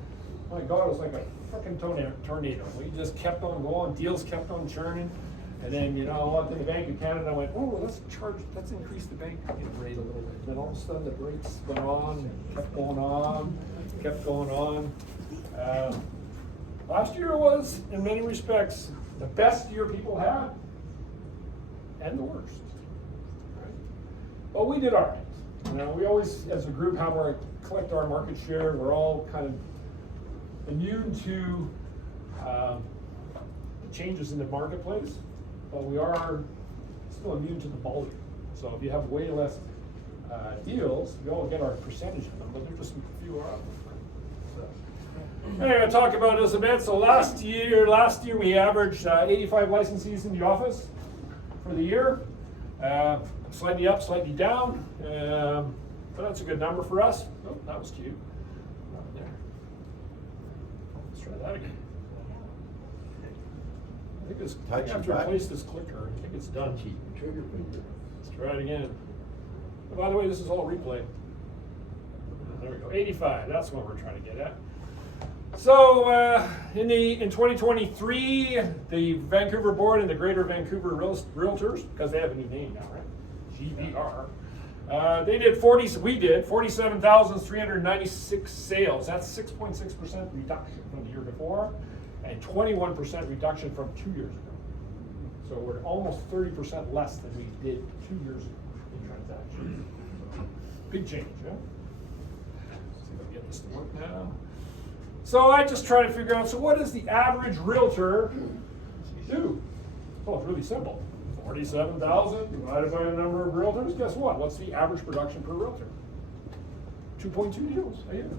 my God, it was like a freaking tornado. We just kept on going, deals kept on churning. And then, I walked in the Bank of Canada, I went, oh, let's increase the bank rate a little bit. And then all of a sudden the brakes went on, and kept going on. Last year was, in many respects, the best year people had, and the worst. Right? But we did all right. We always, as a group, collect our market share. We're all kind of immune to the changes in the marketplace, but we are still immune to the volume. So if you have way less deals, we all get our percentage of them, but there's just fewer of them. Anyway, I'll talk about this a bit. So last year we averaged 85 licensees in the office for the year. Slightly up, slightly down, but that's a good number for us. Oh, that was cute. Right there. Let's try that again. I have to replace this clicker. I think it's done. Let's try it again. Oh, by the way, this is all replay. There we go. 85. That's what we're trying to get at. So in 2023, the Vancouver Board and the Greater Vancouver Realtors, because they have a new name now, right? GVR. We did 47,396 sales. That's 6.6% reduction from the year before, and 21% reduction from 2 years ago. So we're almost 30% less than we did 2 years ago in transactions. So, big change, yeah? Let's see if I can get this to work now. So I just try to figure out, so what does the average realtor do? Well, it's really simple. 47,000 divided by the number of realtors. Guess what? What's the average production per realtor? 2.2 deals a year.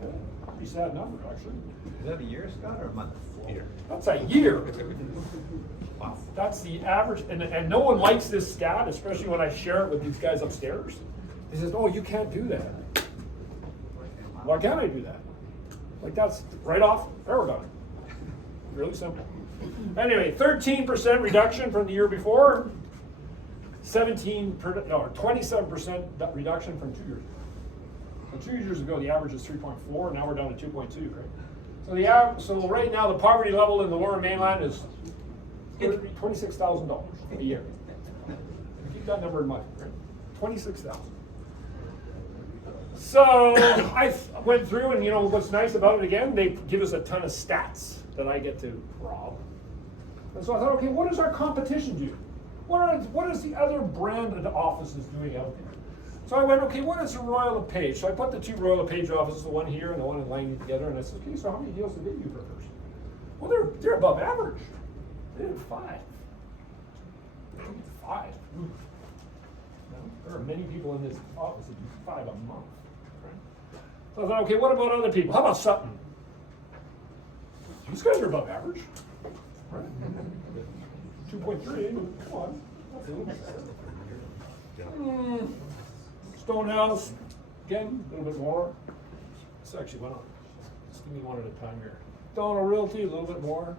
Yeah, pretty sad number, actually. Is that a year, Scott, or a month? Year. That's a year. Wow. That's the average, and no one likes this stat, especially when I share it with these guys upstairs. He says, oh, you can't do that. Why can't I do that? Like, that's right off, there we go. Really simple. Anyway, 13% reduction from the year before, 27% reduction from 2 years ago. Well, 2 years ago, the average is 3.4, now we're down to 2.2, right? So right now, the poverty level in the Lower Mainland is $26,000 a year. Keep that number in mind, right? 26,000. So I went through, and what's nice about it again, they give us a ton of stats that I get to rob. And so I thought, okay, what does our competition do? What is the other brand of the offices doing out there? So I went, okay, what is a Royal LePage? So I put the two Royal LePage offices, the one here and the one in Langley together, and I said, okay, so how many deals do they do per person? Well, they're above average. They did 5. 5. Ooh. There are many people in this office that do 5 a month. Right? So I thought, okay, what about other people? How about Sutton? These guys are above average. Right? 2.3, come on. That's a little bit. Stonehouse, again, a little bit more. This actually went on. Just give me one at a time here. Donald Realty, a little bit more.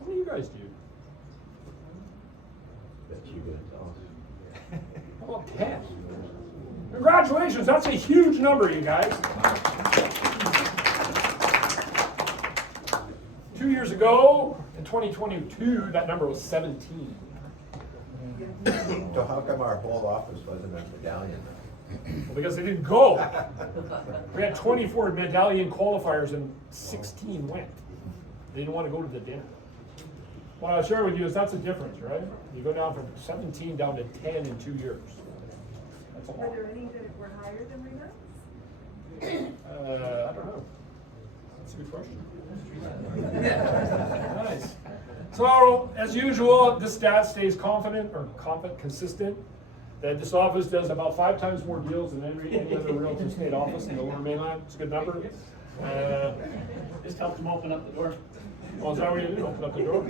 What do you guys do? How about 10? Congratulations, that's a huge number, you guys. 2 years ago, in 2022, that number was 17. So how come our whole office wasn't a medallion? Well, because they didn't go. We had 24 medallion qualifiers and 16 went. They didn't wanna go to the dinner. What I'll share with you is that's a difference, right? You go down from 17 down to 10 in 2 years. That's a Are lot. there any that were higher than REMAX? I don't know. That's a good question. Nice. So, as usual, this stat stays consistent, that this office does about 5 times more deals than any other real estate office in the Lower Mainland. It's a good number. Just help them open up the door. Well, is that what you do? Open up the door?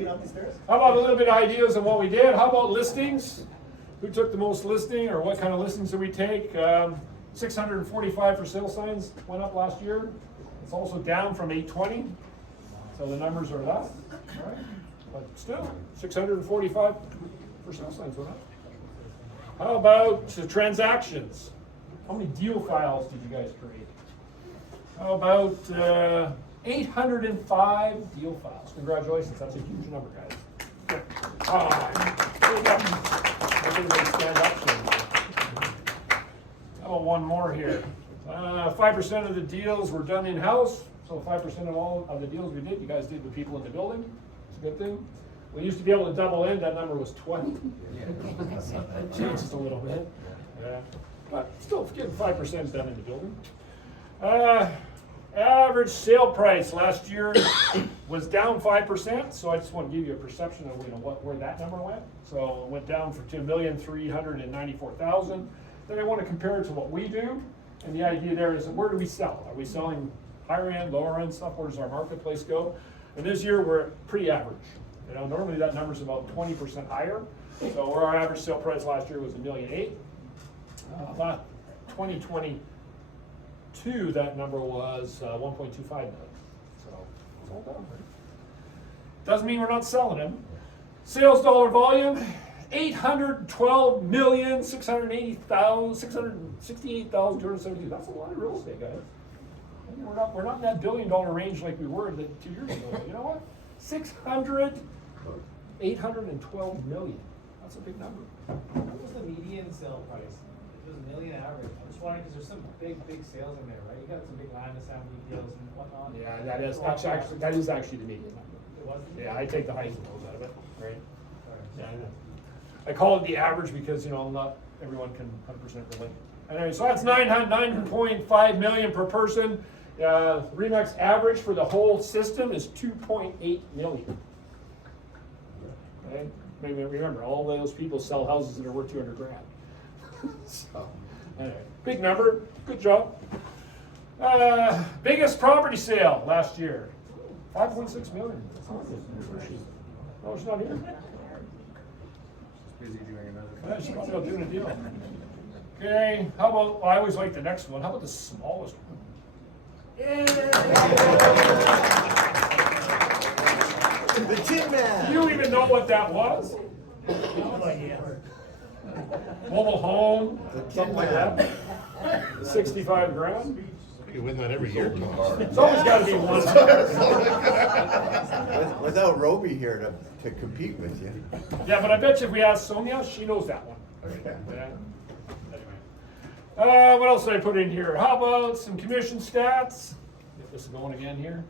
How about a little bit of ideas on what we did? How about listings? Who took the most listing, or what kind of listings did we take? 645 for sale signs went up last year. It's also down from 820. So the numbers are less, right? But still, 645 for sale signs went up. How about transactions? How many deal files did you guys create? How about 805 deal files? Congratulations, that's a huge number, guys. Everybody stand up. How about one more here? 5% of the deals were done in-house, so 5% of all of the deals we did, you guys did with people in the building. It's a good thing. We used to be able to double in, that number was 20. Changed a little bit. Yeah. But still, getting 5% done in the building. Average sale price last year was down 5%, so I just want to give you a perception of where that number went. So it went down to $2,394,000. Then I want to compare it to what we do, and the idea there is, where do we sell? Are we selling higher end, lower end stuff? Where does our marketplace go? And this year we're pretty average. Normally that number's about 20% higher. So where our average sale price last year was $1.8 million. 2022, that number was 1.25 million. So it's all down, right? Doesn't mean we're not selling them. Sales dollar volume, $812,668,272. That's a lot of real estate, guys. We're not in that $1 billion range like we were 2 years ago. You know what? 812 million. That's a big number. What was the median sale price? It was $1 million average. I'm just wondering, because there's some big sales in there, right? You got some big land assembly deals and whatnot. Yeah, that is actually the median number. It was? Yeah, I take the highs and lows out of it, right? Yeah, I call it the average because, not everyone can 100% relate. Anyway, so that's 9.5 million per person. REMAX average for the whole system is 2.8 million. Okay? Maybe remember, all those people sell houses that are worth 200 grand. So, anyway, big number, good job. Biggest property sale last year, 5.6 million. Oh, it's not here. Busy doing another. Yeah, she's probably out doing a deal. Okay, how about, I always like the next one. How about the smallest one? The Tin Man. Do you even know what that was? Mobile home, something like that. 65 grand. You win that every year. It's always got to be one. Without Roby here to compete with you. Yeah, but I bet you if we ask Sonia, she knows that one. Okay. Yeah. What else did I put in here? How about some commission stats? Get this going again here.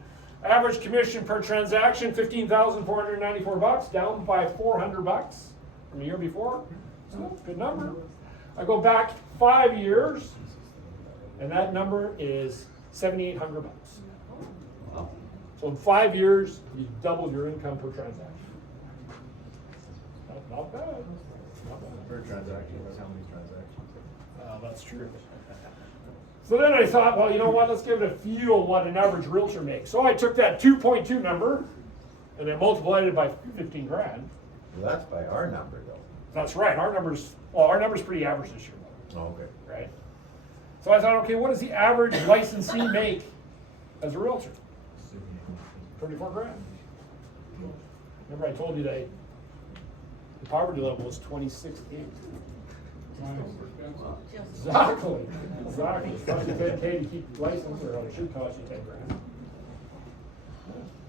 Average commission per transaction, $15,494, down by $400 from the year before. So, good number. I go back 5 years, and that number is $7,800. So in 5 years, you doubled your income per transaction. Not bad. Not bad. Per transaction, that's how many transactions? That's true. So then I thought, well, you know what? Let's give it a feel what an average realtor makes. So I took that 2.2 number and I multiplied it by 15 grand. Well, that's by our number though. That's right. Our number's pretty average this year, Oh, okay. right? So I thought, okay, what does the average licensee make as a realtor? 34 grand. Remember I told you that the poverty level was 26.8. Exactly. It's cost you 10K to keep the license, or it should cost you 10 grand.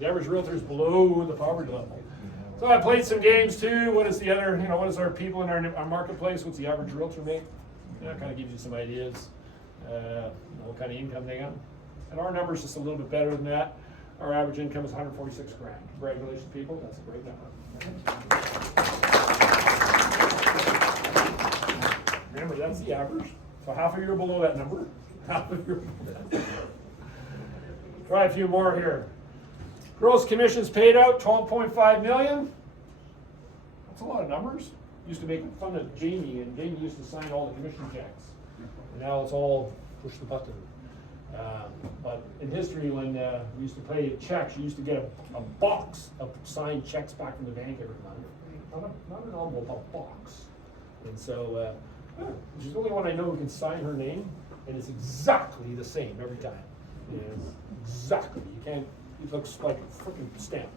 The average realtor is below the poverty level. So I played some games too. What is the other, what is our people in our marketplace? What's the average realtor make? Kind of gives you some ideas, what kind of income they got. And our number's just a little bit better than that. Our average income is 146 grand. Congratulations, people, that's a great number. Remember, that's the average. So half of you are below that number. Half of you are below that. Try a few more here. Gross commissions paid out, 12.5 million. That's a lot of numbers. Used to make fun of Jamie, and Jamie used to sign all the commission checks. And now it's all push the button. But in history, when we used to pay checks, you used to get a box of signed checks back from the bank every month. Not an envelope, a box. And so, she's the only one I know who can sign her name, and it's exactly the same every time. It's exactly. You can't, it looks like a freaking stamp.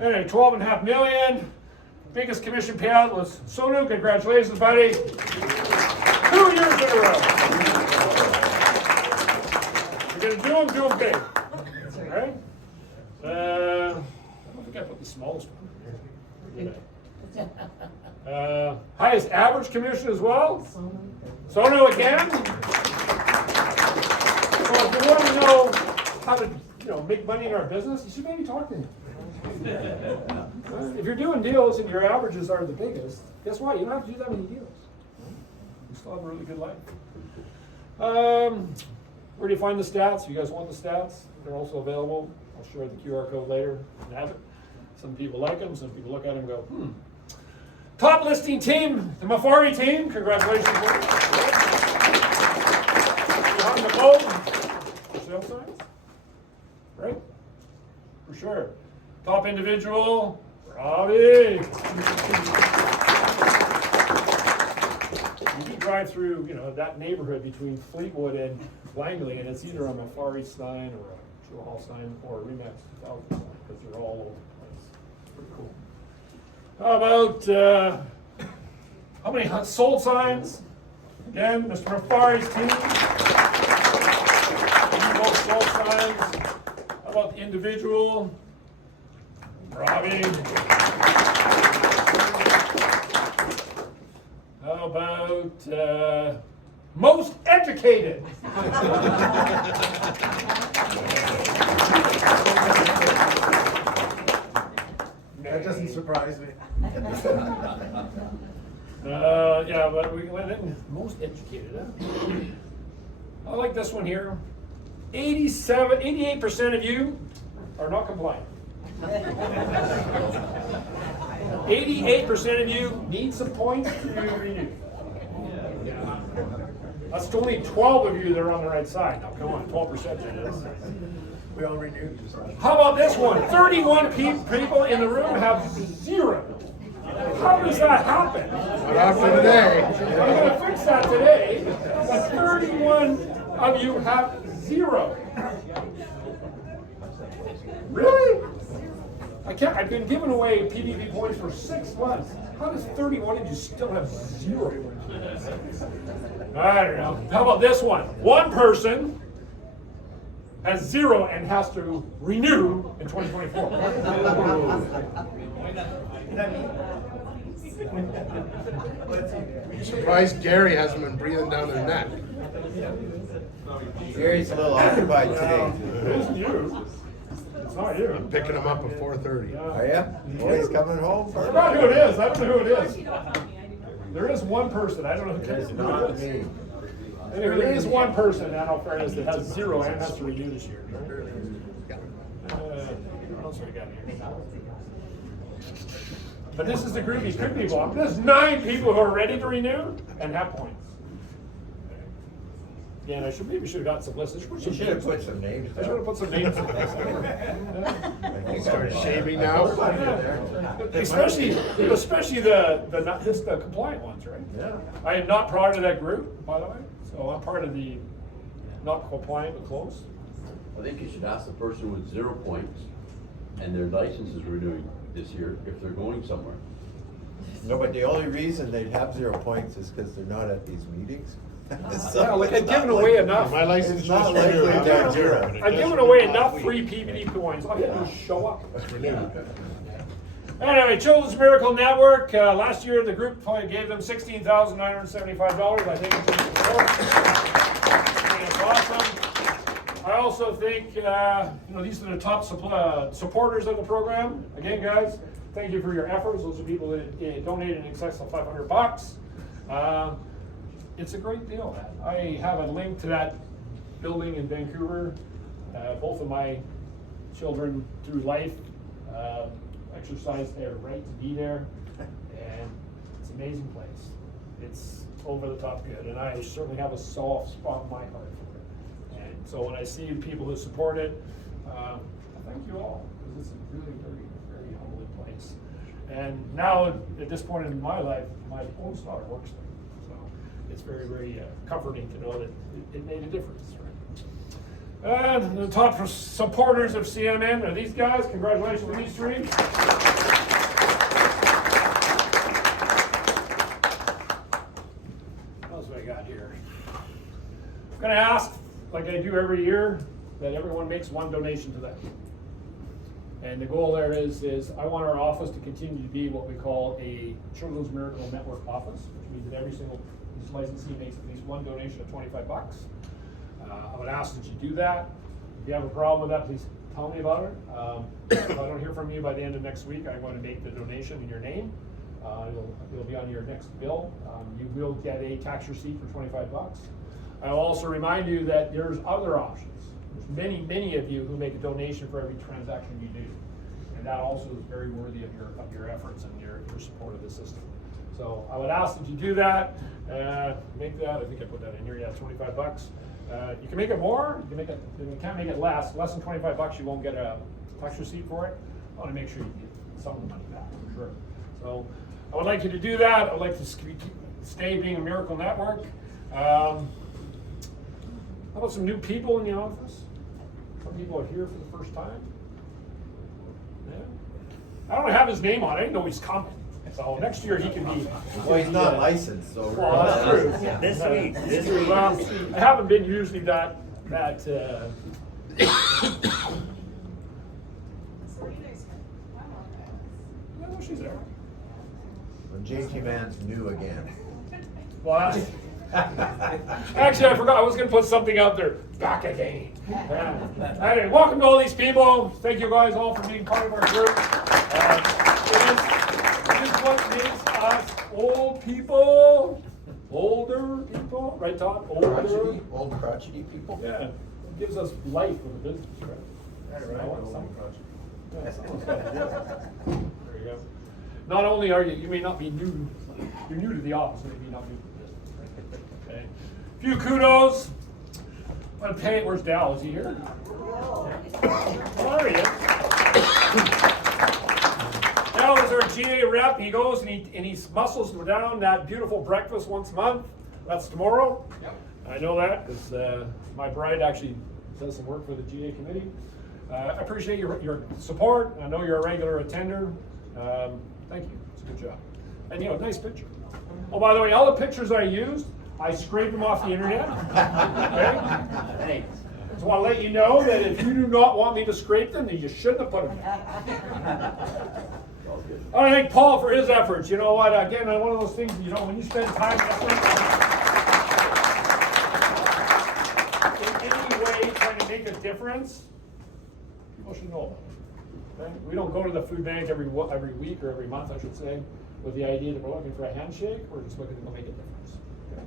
Anyway, 12.5 million. Biggest commission payout was Sonu. Congratulations, buddy. 2 years in a row. You're gonna do them big. All right? I don't think I put the smallest one here. Highest average commission as well. Sonu again. So if you want to know how to make money in our business, you should maybe talk to him. If you're doing deals and your averages are the biggest, guess what? You don't have to do that many deals. You still have a really good life. Where do you find the stats? If you guys want the stats, they're also available. I'll share the QR code later and have it. Some people like them, some people look at them and go, Top listing team, the Mafari team, congratulations. On the boat for sale signs, right? For sure. Top individual, Robbie. You can drive through, that neighborhood between Fleetwood and Langley, and it's either a Mafari sign or a True Hall sign or a REMAX 2000 sign, because they're all over the place. Pretty cool. How about, how many sold signs? Again, Mr. Mafari's team. Both sold signs. How about the individual? Robbie. How about most educated? That doesn't surprise me. Yeah, but we went in most educated, huh? I like this one here. 88% of you are not compliant. 88% of you need some points to renew. That's only 12 of you that are on the right side. Now, come on, 12% it is. We all renewed. How about this one? 31 people in the room have 0. How does that happen? Not after today. I'm going to fix that today. But 31 of you have 0. Really? I've been giving away PVP points for 6 months. How does 31 of you still have 0? I don't know. How about this one? One person has 0 and has to renew in 2024. I'm surprised Gary hasn't been breathing down their neck. Gary's a little occupied today. It isn't you. It's not you. I'm picking him up at 4:30. Are you? Boy, he's coming home. I forgot who it is. I don't know who it is. There is one person. I don't know who it is. Anyway, there is one person, in all fairness, that has 0 and has to renew this year. What else we got here? But this is the group you could be blocked. There's 9 people who are ready to renew and have points. Yeah, and I maybe should have got some lists. You should have put some names. I should have put some names in this. Start shaving now. Especially the compliant ones, right? Yeah. I am not part of that group, by the way. So I'm part of the not compliant but close. I think you should ask the person with 0 points and their license is renewing this year if they're going somewhere. No, but the only reason they'd have 0 points is because they're not at these meetings. Yeah, like I've given away enough. My license It's not just renewed. likely to have 0. I've given away enough free PVD points. All you have to do is show up. That's renewed. Anyway, Children's Miracle Network. Last year, the group gave them $16,975. I think it's awesome. I also also thank, these are the top supporters of the program. Again, guys, thank you for your efforts. Those are people that donated in excess of $500. It's a great deal. I have a link to that building in Vancouver. Both of my children through life exercised their right to be there, and it's an amazing place. It's over the top good, and I certainly have a soft spot in my heart for it. And so when I see people who support it, I thank you all, because it's a really very, very humbling place. And now at this point in my life, my oldest daughter works there, so it's very, very comforting to know that it made a difference. Right? And the top supporters of CMN are these guys. Congratulations to these three. What else have I got here? I'm going to ask, like I do every year, that everyone makes one donation to them. And the goal there is I want our office to continue to be what we call a Children's Miracle Network office, which means that every single licensee makes at least one donation of $25. I would ask that you do that. If you have a problem with that, please tell me about it. If I don't hear from you by the end of next week, I'm going to make the donation in your name. It'll be on your next bill. You will get a tax receipt for $25. I'll also remind you that there's other options. There's many of you who make a donation for every transaction you do. And that also is very worthy of your efforts and your support of the system. So I would ask that you do that. Make that, I think I put that in here, yeah, $25. You can make it more, you can't make it less than $25, you won't get a tax receipt for it. I want to make sure you get some of the money back, for sure. So I would like you to do that. I would like to stay being a Miracle Network. How about some new people in the office? Some people are here for the first time. Yeah. I don't have his name on it, I didn't know he's coming. So next year he can be. Well, he's not licensed, so. Well, that's true. This week. Well, I haven't been usually that. Yeah, well, she's there. When JT Mann's new again. Well, actually, I forgot. I was going to put something out there. Back again. Anyway, welcome to all these people. Thank you guys all for being part of our group. It is what makes us older people, right, Todd? Old crotchety people? Yeah, it gives us life with the business, right? Yeah, someone's got to do it. There you go. Not only are you may not be new, you're new to the office, maybe not new to the business, right? Okay. A few kudos. I'm gonna pay it. Where's Dal? Is he here? There he is. Dal is our GA rep. He goes and he muscles down that beautiful breakfast once a month. That's tomorrow. Yep. I know that because my bride actually does some work for the GA committee. I appreciate your support. I know you're a regular attender. Thank you. It's a good job. And nice picture. Oh, by the way, all the pictures I used, I scraped them off the internet. Okay? Thanks. Just want to let you know that if you do not want me to scrape them, then you shouldn't have put them there. I want to thank Paul for his efforts. You know what? Again, one of those things, when you spend time in any way trying to make a difference, people should know about it. Okay? We don't go to the food bank every week or every month, I should say, with the idea that we're looking for a handshake. We're just looking to make a difference. Okay?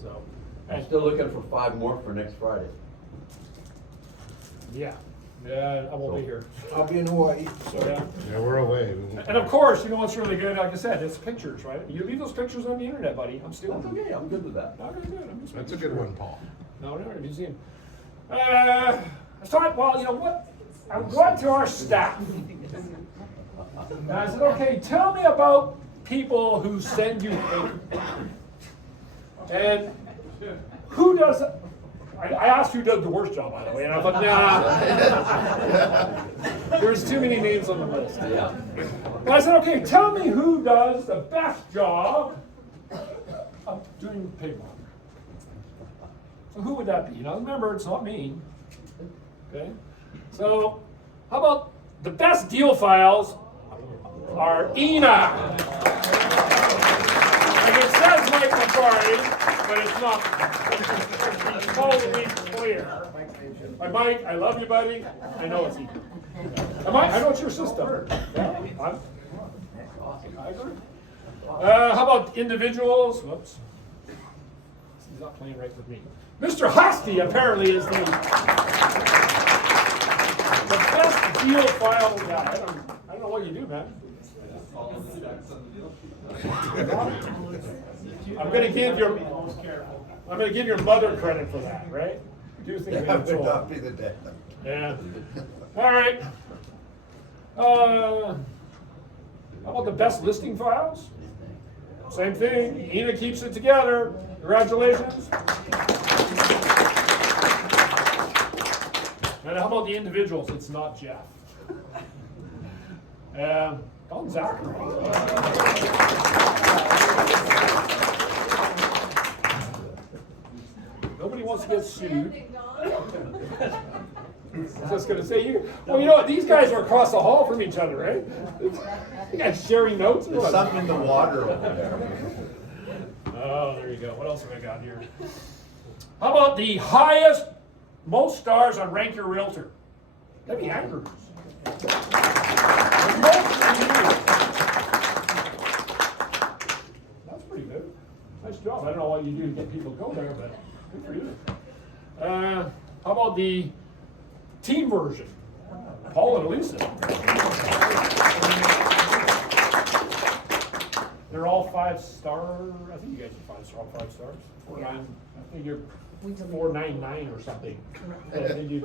So, I'm still looking for 5 more for next Friday. yeah, I won't be here. I'll be in Hawaii. So, Yeah, we're away. and of course, what's really good, like I said, it's pictures, right? You leave those pictures on the internet, buddy. I'm stealing That's them. okay, I'm good with that. Okay, good. I'm just That's a making good sure. one, Paul. No, we're not in a museum. I thought, well, you know what? I went to our staff. And I said, okay, tell me about people who send you paper. And who does, I asked who does the worst job, by the way, and I thought, nah. There's too many names on the list. Yeah. But I said, okay, tell me who does the best job of doing paperwork. So who would that be? Now remember, it's not me. Okay? So how about the best deal files are Ina. Like it says Mike McCarty, but it's not. It's totally clear. I might, I love you, buddy. I know it's you. I know it's your system. Yeah, I agree. How about individuals? Whoops. He's not playing right with me. Mr. Husty apparently is the best deal file guy. I don't know what you do, man. I'm gonna give your mother credit for that, right? Do things That in would control. not be the day. Yeah. All right. How about the best listing files? Same thing. Ina keeps it together. Congratulations. And how about the individuals? It's not Jeff. Call him Zachary. Nobody wants to get sued. I was just gonna say you. Well, you know what? These guys are across the hall from each other, right? You guys sharing notes. There's something in the water over there. Oh, there you go. What else have I got here? How about the highest, most stars on Rank Your Realtor? That'd be Andrews. That's pretty good. Nice job. I don't know what you do to get people to go there, but good for you. How about the team version? Paul and Elisa. They're all 5-star. I think you guys are 5-star, all 5 stars. 4.9. I think you're 4.99 or something. I think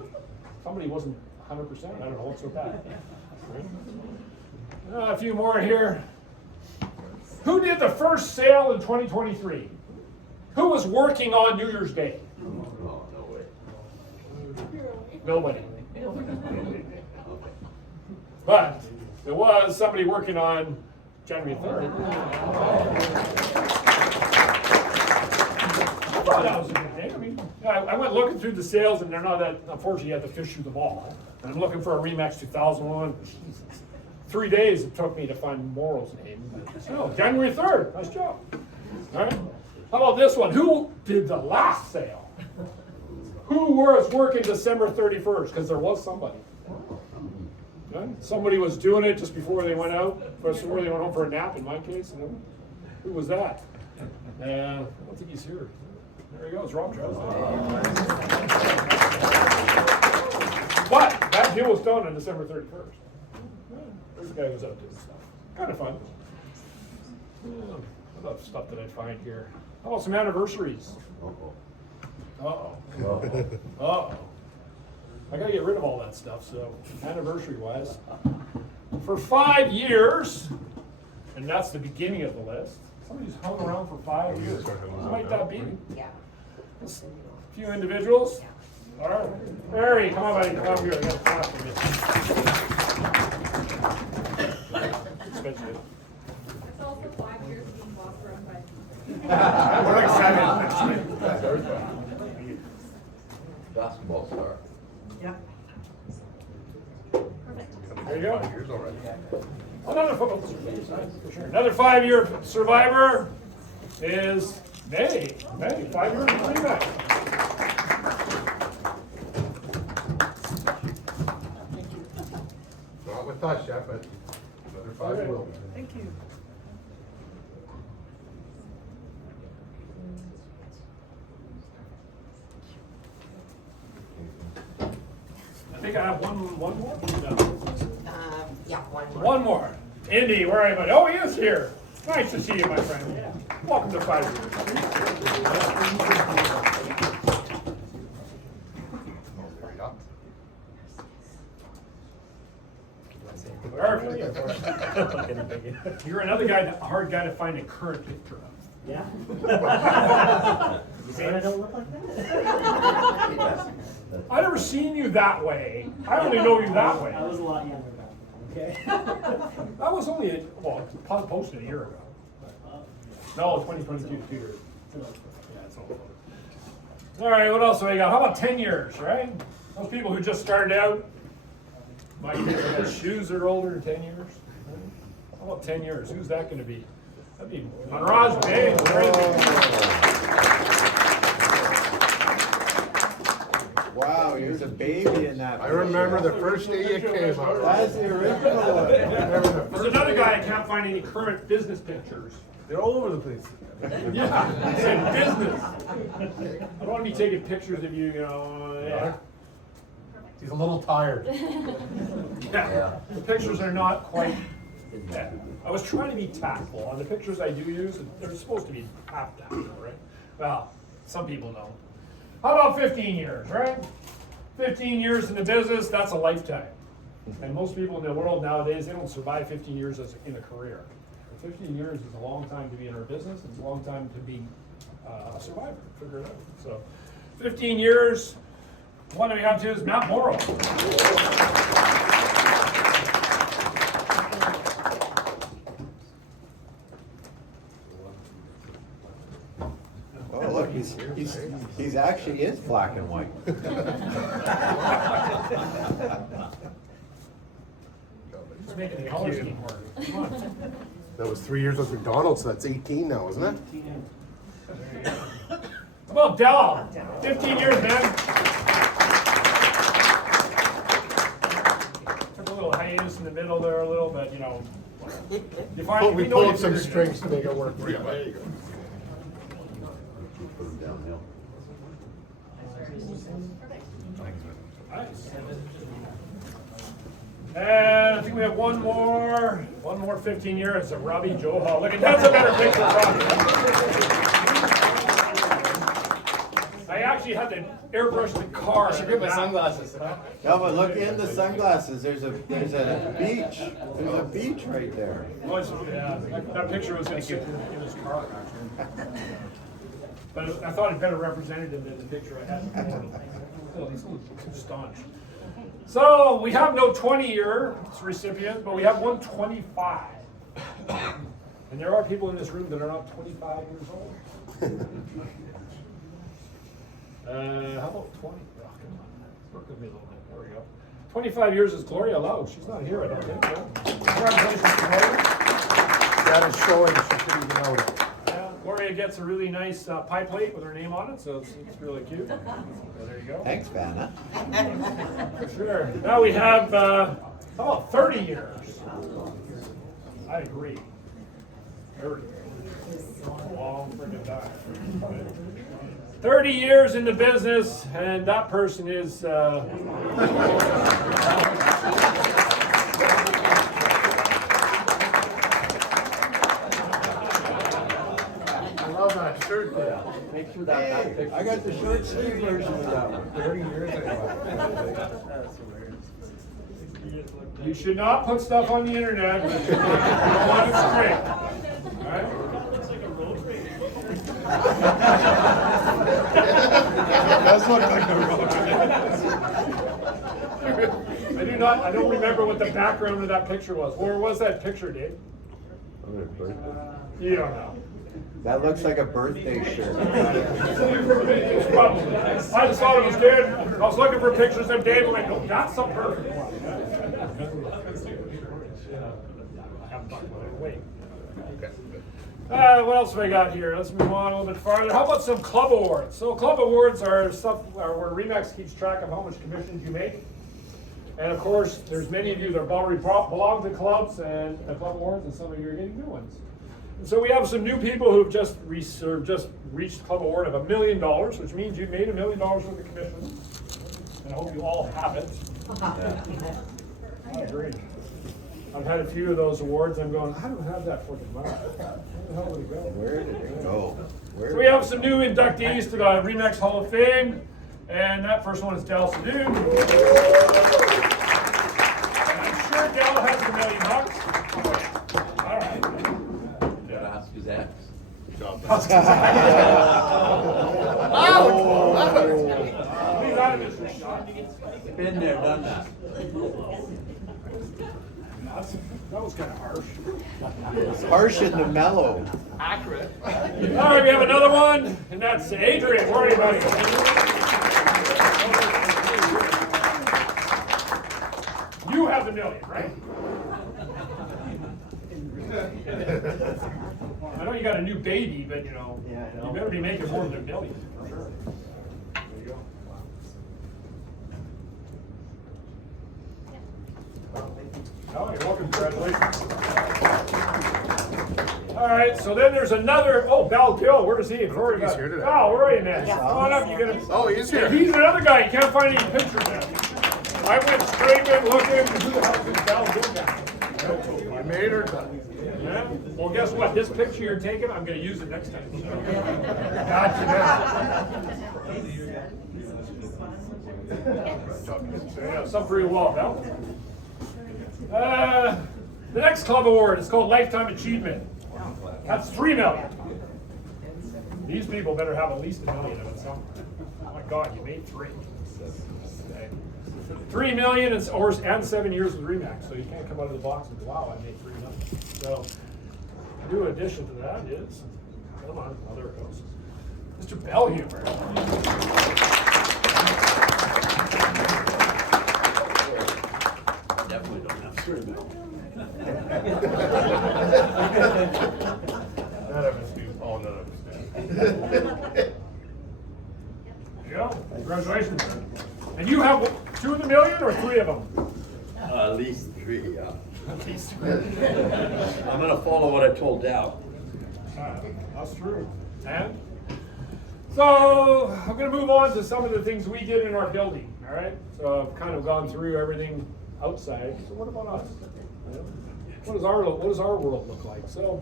somebody wasn't 100%. I don't know what's so bad. Right? A few more here. Who did the first sale in 2023? Who was working on New Year's Day? No way. Nobody. But there was somebody working on January 3rd. I thought that was a good day. I mean, I went looking through the sales, and they're not that, unfortunately, you have to fish through them all. And I'm looking for a REMAX 2001. Jesus. 3 days it took me to find Morrow's name. So, January 3rd. Nice job. All right. How about this one? Who did the last sale? Who was working December 31st? Because there was somebody. Okay. Somebody was doing it just before they went out, before they went home for a nap, in my case. You know? Who was that? I don't think he's here. There he goes, Rob Trout. But that deal was done on December 31st. There's the guy who was out doing stuff. Kind of fun. What other stuff did I find here? How about some anniversaries? Uh-oh. Uh-oh. I gotta get rid of all that stuff, so anniversary-wise. For 5 years, and that's the beginning of the list. Somebody's hung around for 5 years. Who might that be? Yeah. A few individuals. All right. Harry, come on, buddy. Come over here. I got a clap for you. It's also 5 years being walked around by. We're excited. Basketball star. Yeah. There you go. 5 years already. Another football for sure. Another 5-year survivor is May. May, 5 years and 29. Not with us yet, but another 5 will. Thank you. I think I have one more. No. Yeah, one more. One more. Indy, where are you, buddy? Oh, he is here. Nice to see you, my friend. Welcome to 5 years. Perfect. You're another guy, a hard guy to find a current picture of. Yeah. You saying I don't look like that? I've never seen you that way. I only know you that way. I was a lot younger back then, okay? That was only, posted a year ago. No, 2022, 2 years. Yeah, it's all. All right, what else do I got? How about 10 years, right? Those people who just started out. My kids have got shoes that are older than 10 years. How about 10 years? Who's that going to be? That'd be Manraj Bay. Wow, there's a baby in that. I remember the first day you came out. That's the original one. There's another guy I can't find any current business pictures. They're all over the place. Yeah, he said business. I don't want to be taking pictures of you, you know. Yeah. He's a little tired. Yeah. The pictures are not quite. Yeah. I was trying to be tactful. On the pictures I do use, they're supposed to be half tactful, right? Well, some people don't. How about 15 years, right? 15 years in the business, that's a lifetime. And most people in the world nowadays, they don't survive 15 years in a career. 15 years is a long time to be in our business. It's a long time to be a survivor, figure it out. So 15 years, one that we have to is Matt Morrow. Oh, look, he's actually is black and white. He's making the color scheme work. Come on. That was 3 years with McDonald's, so that's 18 now, isn't it? How about Dell? 15 years, man. Took a little hiatus in the middle there a little, but you know, you find We know pulled you up some figured it strings to make it work for you. There you go. Put them downhill. Nice. And I think we have one more 15 years of Robbie Johal. Look, that's a better picture, Robbie. I actually had to airbrush the car. I should get my sunglasses. No, but look in the sunglasses, there's a beach. There's a beach right there. Oh, yeah, that picture was in his car, actually. But I thought it better represented him than the picture I had before. Oh, he's too staunch. So we have no 20-year recipients, but we have 125. And there are people in this room that are not 25 years old. How about 20? Oh, come on. Work with me a little bit. There we go. 25 years is Gloria Lowe. She's not here, I don't think. No. Congratulations, Gloria. That is showing she should even know it. Yeah, Gloria gets a really nice pie plate with her name on it, so it's really cute. So there you go. Thanks, Vanna. For sure. Now we have, how about 30 years? I agree. 30. Long friggin' time. 30 years in the business, and that person is, I love that shirt there. Make sure that Hey, I got the short sleeve version of that one. 30 years ago. you should not put stuff on the internet. You don't want it straight. All right? Looks like a road rage. Does look like the road. I don't remember what the background of that picture was. Where was that picture, Dave? You don't know. That looks like a birthday shirt. Probably. I just thought it was good. I was looking for pictures of Dave, and I go, that's the perfect one. Wait. What else have I got here? Let's move on a little bit farther. How about some club awards? So club awards are stuff where REMAX keeps track of how much commissions you make. And of course, there's many of you that already belong to clubs and club awards, and some of you are getting new ones. And so we have some new people who've just reached club award of $1 million, which means you made $1 million worth of commissions. And I hope you all have it. I agree. I've had a few of those awards. I'm going, I don't have that fucking money. Where the hell did it go? Where did it go? So we have some new inductees to the REMAX Hall of Fame, and that first one is Del Sadoon. And I'm sure Del has $1 million. All right. Gotta ask his ex. He's out of this shot. Been there, done that. That was kind of harsh. It's harsh and the mellow. Accurate. All right, we have another one, and that's Adrian. Where are you, buddy? You have $1 million, right? I know you got a new baby, but you better be making more than $1 million, for sure. There you go. Congratulations. All right, so then there's another, oh, Val Gill, where is he? think he's here today. Val, where are you, man? Come on up, you're gonna. Oh, he's here. He's another guy, you can't find any pictures of him. I went scraping, looking, who the hell is this Val Gill guy? I made her done. Yeah? Well, guess what? This picture you're taking, I'm gonna use it next time. Gotcha now. Yeah, some pretty well, Val. The next club award is called Lifetime Achievement. That's $3 million. These people better have at least $1 million of it somewhere. Oh my God, you made three. Okay. $3 million and 7 years with REMAX, so you can't come out of the box and go, wow, I made $3 million. So, new addition to that is, come on, oh, there it goes. Mr. Bellhuber. Definitely don't have $3 million. None of us do. Oh, none of us do. There you go. Congratulations. And you have 2 of the million or 3 of them? At least 3, yeah. At least I'm gonna follow what I told Dow. That's true. And so I'm going to move on to some of the things we did in our building. All right. So I've kind of gone through everything outside. So what about us? What does our world look like? So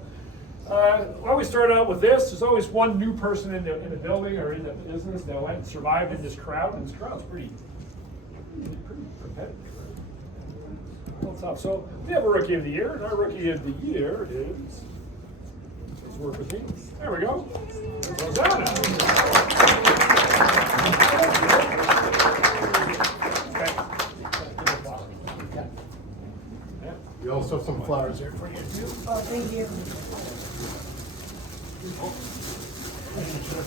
I always start out with this. There's always one new person in the building or in the business that went and survived in this crowd, and this crowd's pretty competitive. Well, tough. So we have a rookie of the year, and our rookie of the year is. Let's work with me. There we go. Rosanna. Okay. We also have some flowers here for you. Oh, thank you.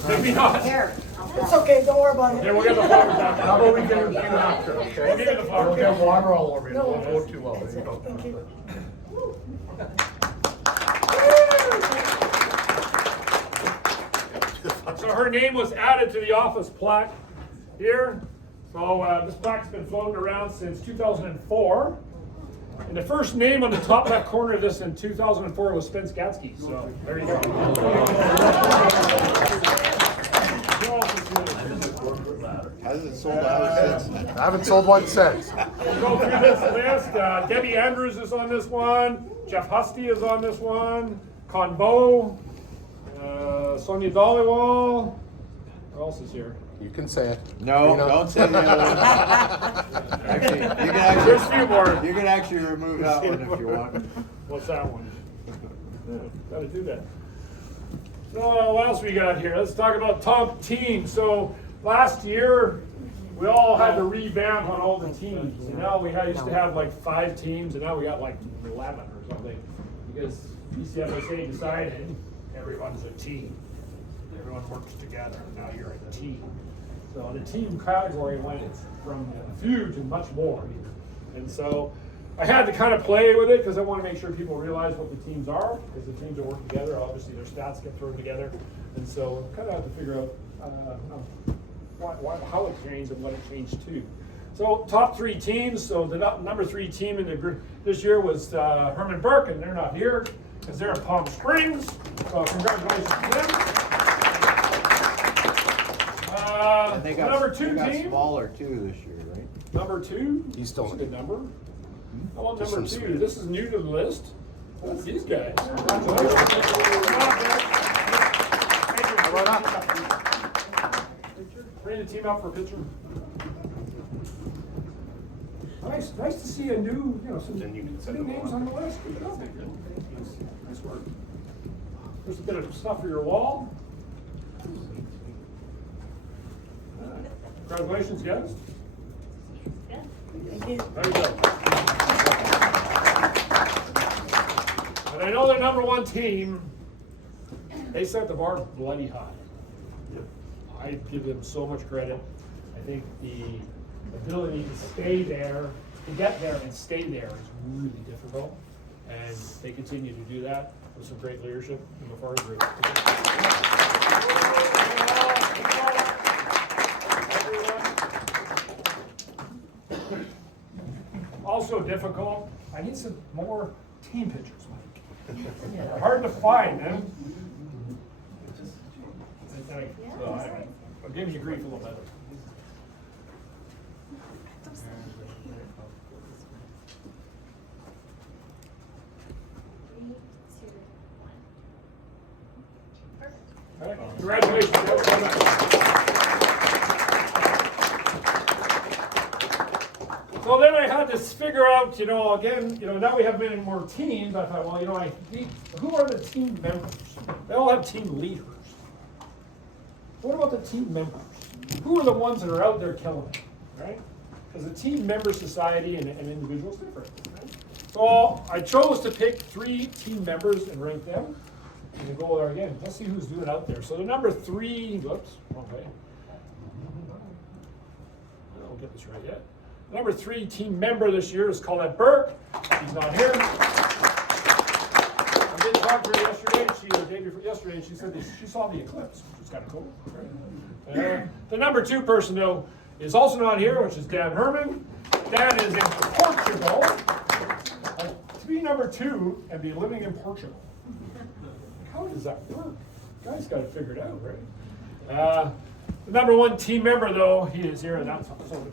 Maybe not. Here. It's okay, don't worry about Yeah, we'll get the flowers out. How about we get it to you after, okay? We'll get the flowers. We'll get water all over you. It won't go too well. There you go. Thank you. So her name was added to the office plaque here. So this plaque's been floating around since 2004. And the first name on the top left corner of this in 2004 was Spence Gatsky. So there you go. Hasn't sold out since. I haven't sold one since. We'll go through this list. Debbie Andrews is on this one. Jeff Husty is on this one. Convo. Sonia Dollywall. Who else is here? You can say it. No, You know. don't say the other one. Actually, There's a few more. you can actually remove that one if you want. What's that one? Yeah, gotta do that. So what else we got here? Let's talk about top teams. So last year, we all had to revamp on all the teams. And now we used to have like 5 teams, and now we got like 11 or something. Because PCFSA decided everyone's a team. Everyone works together. Now you're a team. So the team category went from few to much more. And so I had to kind of play with it because I want to make sure people realize what the teams are, because the teams are working together. Obviously, their stats get thrown together. And so kind of have to figure out how it changed and what it changed to. So top 3 teams. So the number 3 team in the group this year was Herman Burke, and they're not here because they're in Palm Springs. So congratulations to them. And they got, number 2 they got team. smaller too this year, right? Number 2. He's still That's a good number. How about Just number some 2? speed. This is new to the list. That's these guys. Congratulations. Bring the team out for a picture. Nice to see a new, some Then you can send new them names on. on the list. Good job. Nice work. There's a bit of stuff for your wall. Congratulations, guys. Thank you. There you go. And I know they're number 1 team. They set the bar bloody high. I give them so much credit. I think the ability to stay there, to get there and stay there is really difficult. And they continue to do that with some great leadership in the Farm Group. Also difficult. I need some more team pictures, Mike. They're hard to find, man. So I'm giving you grief a little bit. All right. Congratulations. So then I had to figure out, again, now we have many more teams. I thought, well, who are the team members? They all have team leaders. What about the team members? Who are the ones that are out there killing it, right? Because the team member society and individual is different, right? So I chose to pick 3 team members and rank them. And we go there again. Let's see who's doing it out there. So the number 3, whoops, wrong way. I don't get this right yet. Number 3 team member this year is Colette Burke. She's not here. I did talk to her yesterday. The day before yesterday, she said that she saw the eclipse, which is kind of cool. The number 2 person, though, is also not here, which is Dan Herman. Dan is in Portugal. To be number 2 and be living in Portugal. How does that work? You guys got it figured out, right? The number 1 team member, though, he is here, and that's also the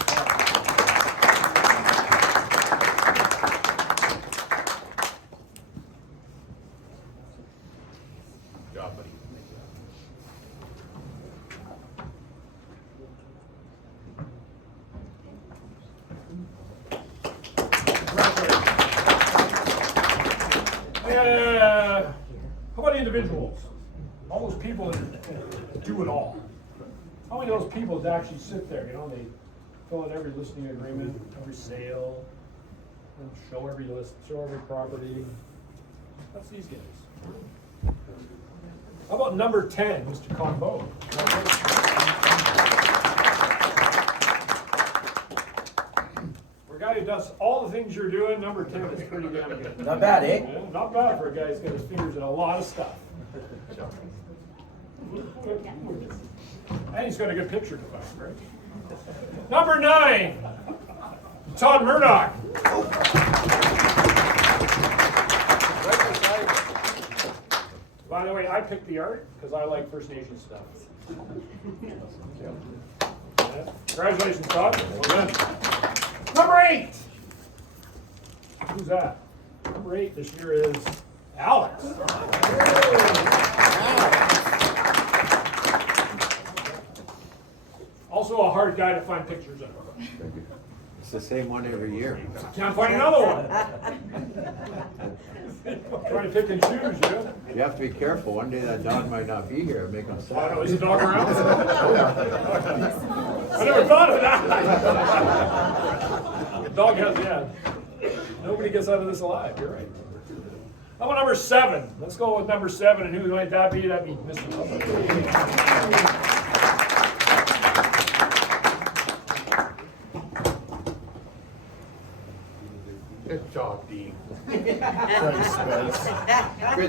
job, buddy. How about individuals? All those people that do it all. How many of those people that actually sit there, they fill out every listing agreement, every sale, show every list, show every property. That's these guys. How about number 10, Mr. Conbo? For a guy who does all the things you're doing, number 10 is pretty damn good. Not bad, eh? Yeah, not bad for a guy who's got his fingers in a lot of stuff. And he's got a good picture to find, right? Number 9, Todd Murdoch. By the way, I picked the art because I like First Nation stuff. Yeah. Congratulations, Todd. Well done. Number 8. Who's that? Number 8 this year is Alex. Also a hard guy to find pictures of. It's the same one every year. Can't find another one. Trying to pick and choose, yeah? You have to be careful. One day that dog might not be here. Make him I sad. don't know, is the dog around? I never thought of that. The dog has, yeah. Nobody gets out of this alive, you're right. How about number 7? Let's go with number 7, and who might that be? That'd be Mr. Good job, Dean. Good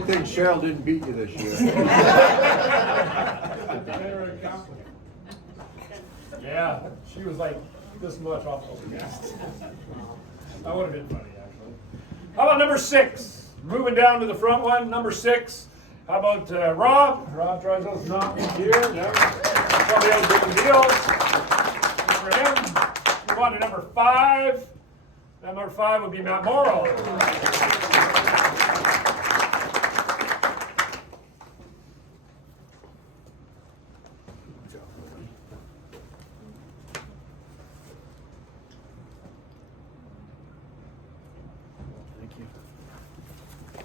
thing Cheryl didn't beat you this year. Yeah, she was like this much off the gas. That would have been funny, actually. How about number 6? Moving down to the front one, number 6. How about Rob? Rob Drysdale's not here. No. Somebody else doing deals. Good for him. Move on to number 5. Number 5 would be Matt Morrow.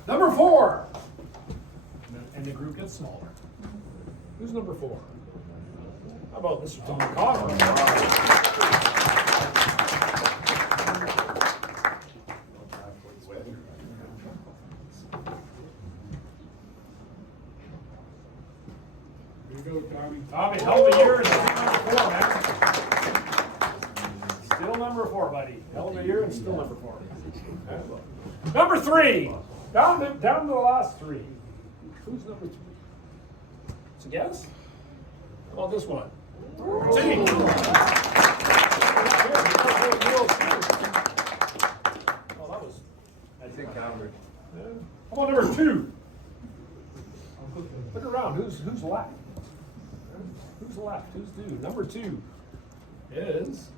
Number 4. And the group gets smaller. Who's number 4? How about Mr. Tom Connor? Here you go, Tommy. Tommy, hell of a year and still number 4, man. Still number 4, buddy. Hell of a year and still number 4. Okay. Number 3. Down to the last 3. Who's number 3? It's a guess? How about this one? T. Oh, that was. I think Albert. How about number 2? Look around, who's left? Who's left? Who's due? Number 2 is.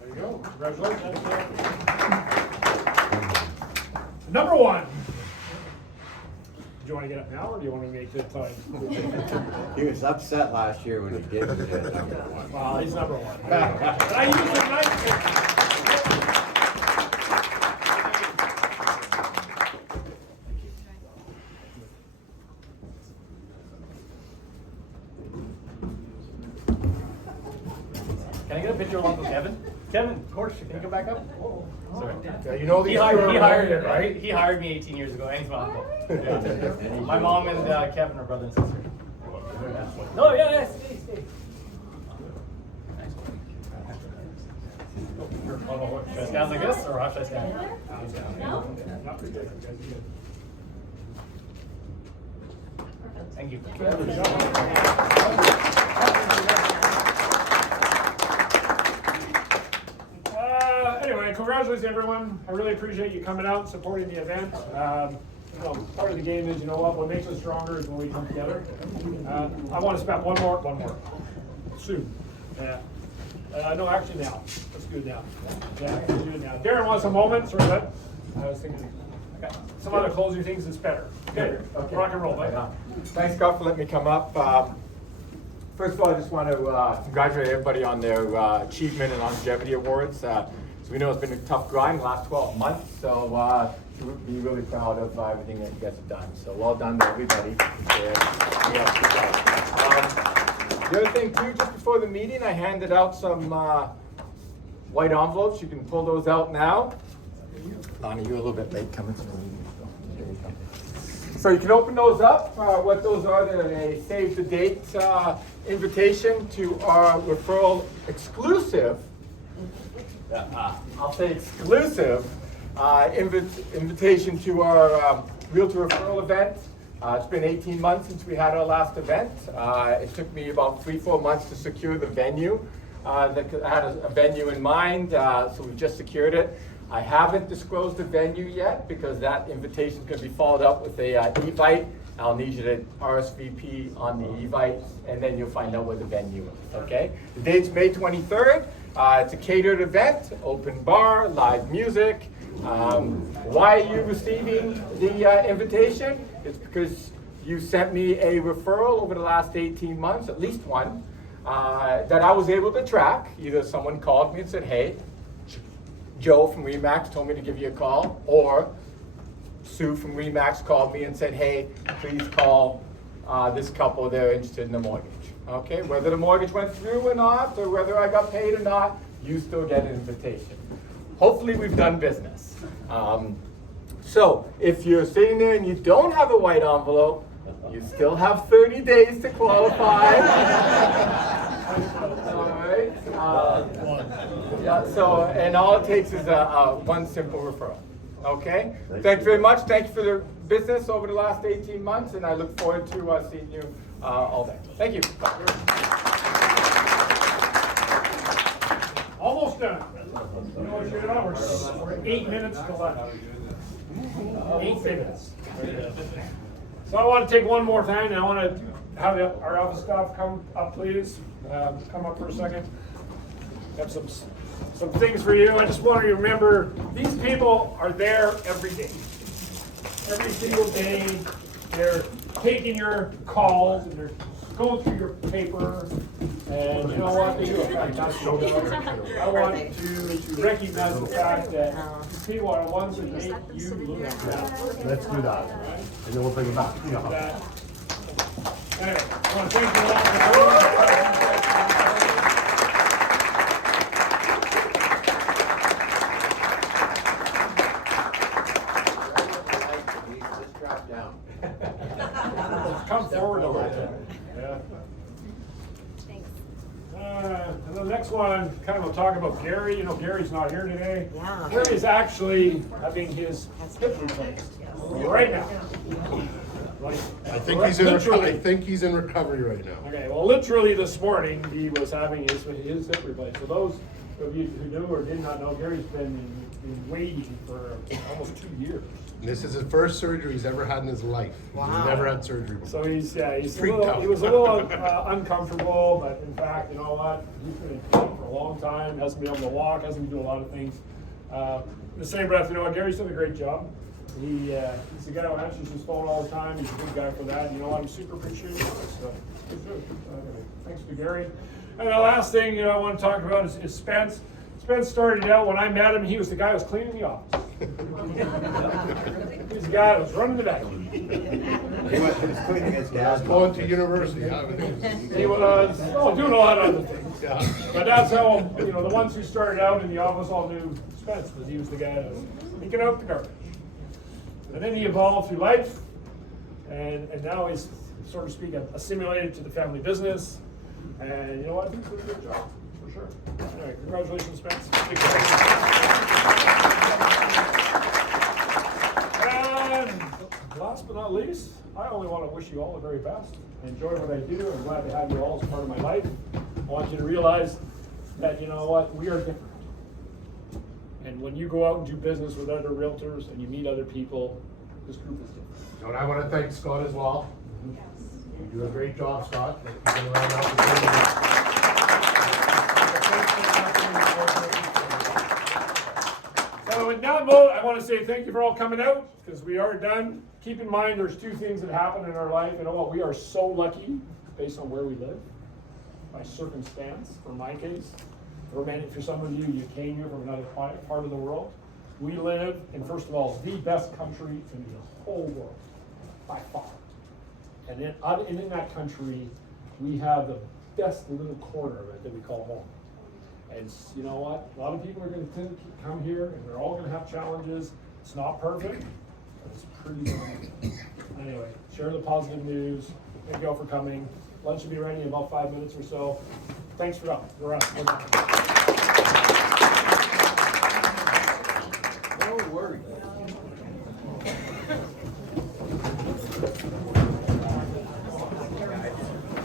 There you go. Congratulations. Number 1. Do you want to get up now, or do you want to make good time? He was upset last year when he didn't get number 1. Well, he's number 1. And I used the night. Can I get a picture of Uncle Kevin? Kevin, of course, can you come back up? Sorry. Yeah, you know He these hired, two he are hired, related, right? he hired me 18 years ago, and he's my uncle. Yeah. My mom and Kevin are brother and sister. No, yeah, stay. Should I stand like this, or how should I stand? Thank you. Anyway, congratulations everyone. I really appreciate you coming out and supporting the event. Part of the game is, you know what makes us stronger is when we come together. I want to spend one more. Soon. No, actually now. Let's do it now. Yeah, let's do it now. Darren wants a moment, sorry about that. I was thinking, some other closing things is better. Okay, rock and roll, buddy. Thanks, Scott, for letting me come up. First of all, I just want to congratulate everybody on their achievement and longevity awards. So we know it's been a tough grind the last 12 months, so to be really proud of everything that you guys have done. So well done to everybody. The other thing too, just before the meeting, I handed out some white envelopes. You can pull those out now. Lonnie, you're a little bit late coming to the meeting. There you go. So you can open those up. What those are, they're a save the date invitation to our referral exclusive. I'll say exclusive invitation to our Realty referral event. It's been 18 months since we had our last event. It took me about 3-4 months to secure the venue. I had a venue in mind, so we just secured it. I haven't disclosed the venue yet because that invitation is going to be followed up with a e-vite. I'll need you to RSVP on the e-vite, and then you'll find out where the venue is, okay? The date's May 23rd. It's a catered event, open bar, live music. Why are you receiving the invitation? It's because you sent me a referral over the last 18 months, at least one, that I was able to track. Either someone called me and said, hey, Joe from REMAX told me to give you a call, or Sue from REMAX called me and said, hey, please call this couple, they're interested in the mortgage. Okay, whether the mortgage went through or not, or whether I got paid or not, you still get an invitation. Hopefully we've done business. So if you're sitting there and you don't have a white envelope, you still have 30 days to qualify. All right. And all it takes is one simple referral. Okay? Thanks very much. Thank you for the business over the last 18 months, and I look forward to seeing you all day. Thank you. Almost done. We're 8 minutes to left. 8 minutes. So I want to take one more thing, and I want to have our office staff come up, please. Come up for a second. Have some things for you. I just want you to remember, these people are there every day. Every single day, they're taking your calls and they're going through your paper. And you know what? They do a fantastic job. I want to recognize the fact that these people are the ones that make you look good. Let's do that. And then we'll bring it back. Anyway, I want to thank you all for coming. Come forward a little bit. Yeah. Thanks. And the next one, kind of we'll talk about Gary. You know, Gary's not here today. Yeah. Gary's actually having his hip replaced right now. Like, I think he's in literally. recovery right now. Okay, well, literally this morning, he was having his hip replaced. For those of you who knew or did not know, Gary's been waiting for almost 2 years. And this is his first surgery he's ever had in his life. Wow. He's never had surgery before. So he's Freaked out. he was a little uncomfortable, but in fact, you know what? He's been in pain for a long time, hasn't been able to walk, hasn't been doing a lot of things. In the same breath, you know what? Gary's done a great job. He's the guy who answers his phone all the time. He's a good guy for that. And you know what? I'm super appreciative of it. So thanks to Gary. And the last thing I want to talk about is Spence. Spence started out when I met him. He was the guy who was cleaning the office. He was the guy that was running the vacuum. He was cleaning his gas. Going to university. He was doing a lot of other things. Yeah. But that's how, the ones who started out in the office all knew Spence, because he was the guy that was picking out the garbage. And then he evolved through life, and now he's, so to speak, assimilated to the family business. And you know what? I think he's doing a good job, for sure. Anyway, congratulations, Spence. And last but not least, I only want to wish you all the very best. Enjoy what I do. I'm glad to have you all as part of my life. I want you to realize that, you know what, we are different. And when you go out and do business with other realtors and you meet other people, this group is different. And I want to thank Scott as well. Yes. You do a great job, Scott. You've been around now for 20 years. So with that note, I want to say thank you for all coming out, because we are done. Keep in mind, there's two things that happen in our life. You know what? We are so lucky based on where we live, by circumstance, for my case. For some of you, you came here from another part of the world. We live in, first of all, the best country in the whole world, by far. And in that country, we have the best little corner of it that we call home. And you know what? A lot of people are going to come here, and they're all going to have challenges. It's not perfect, but it's pretty good. Anyway, share the positive news. Thank you all for coming. Lunch will be ready in about 5 minutes or so. Thanks for coming. We're out. No worries.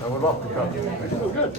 I would love to come. Oh, good.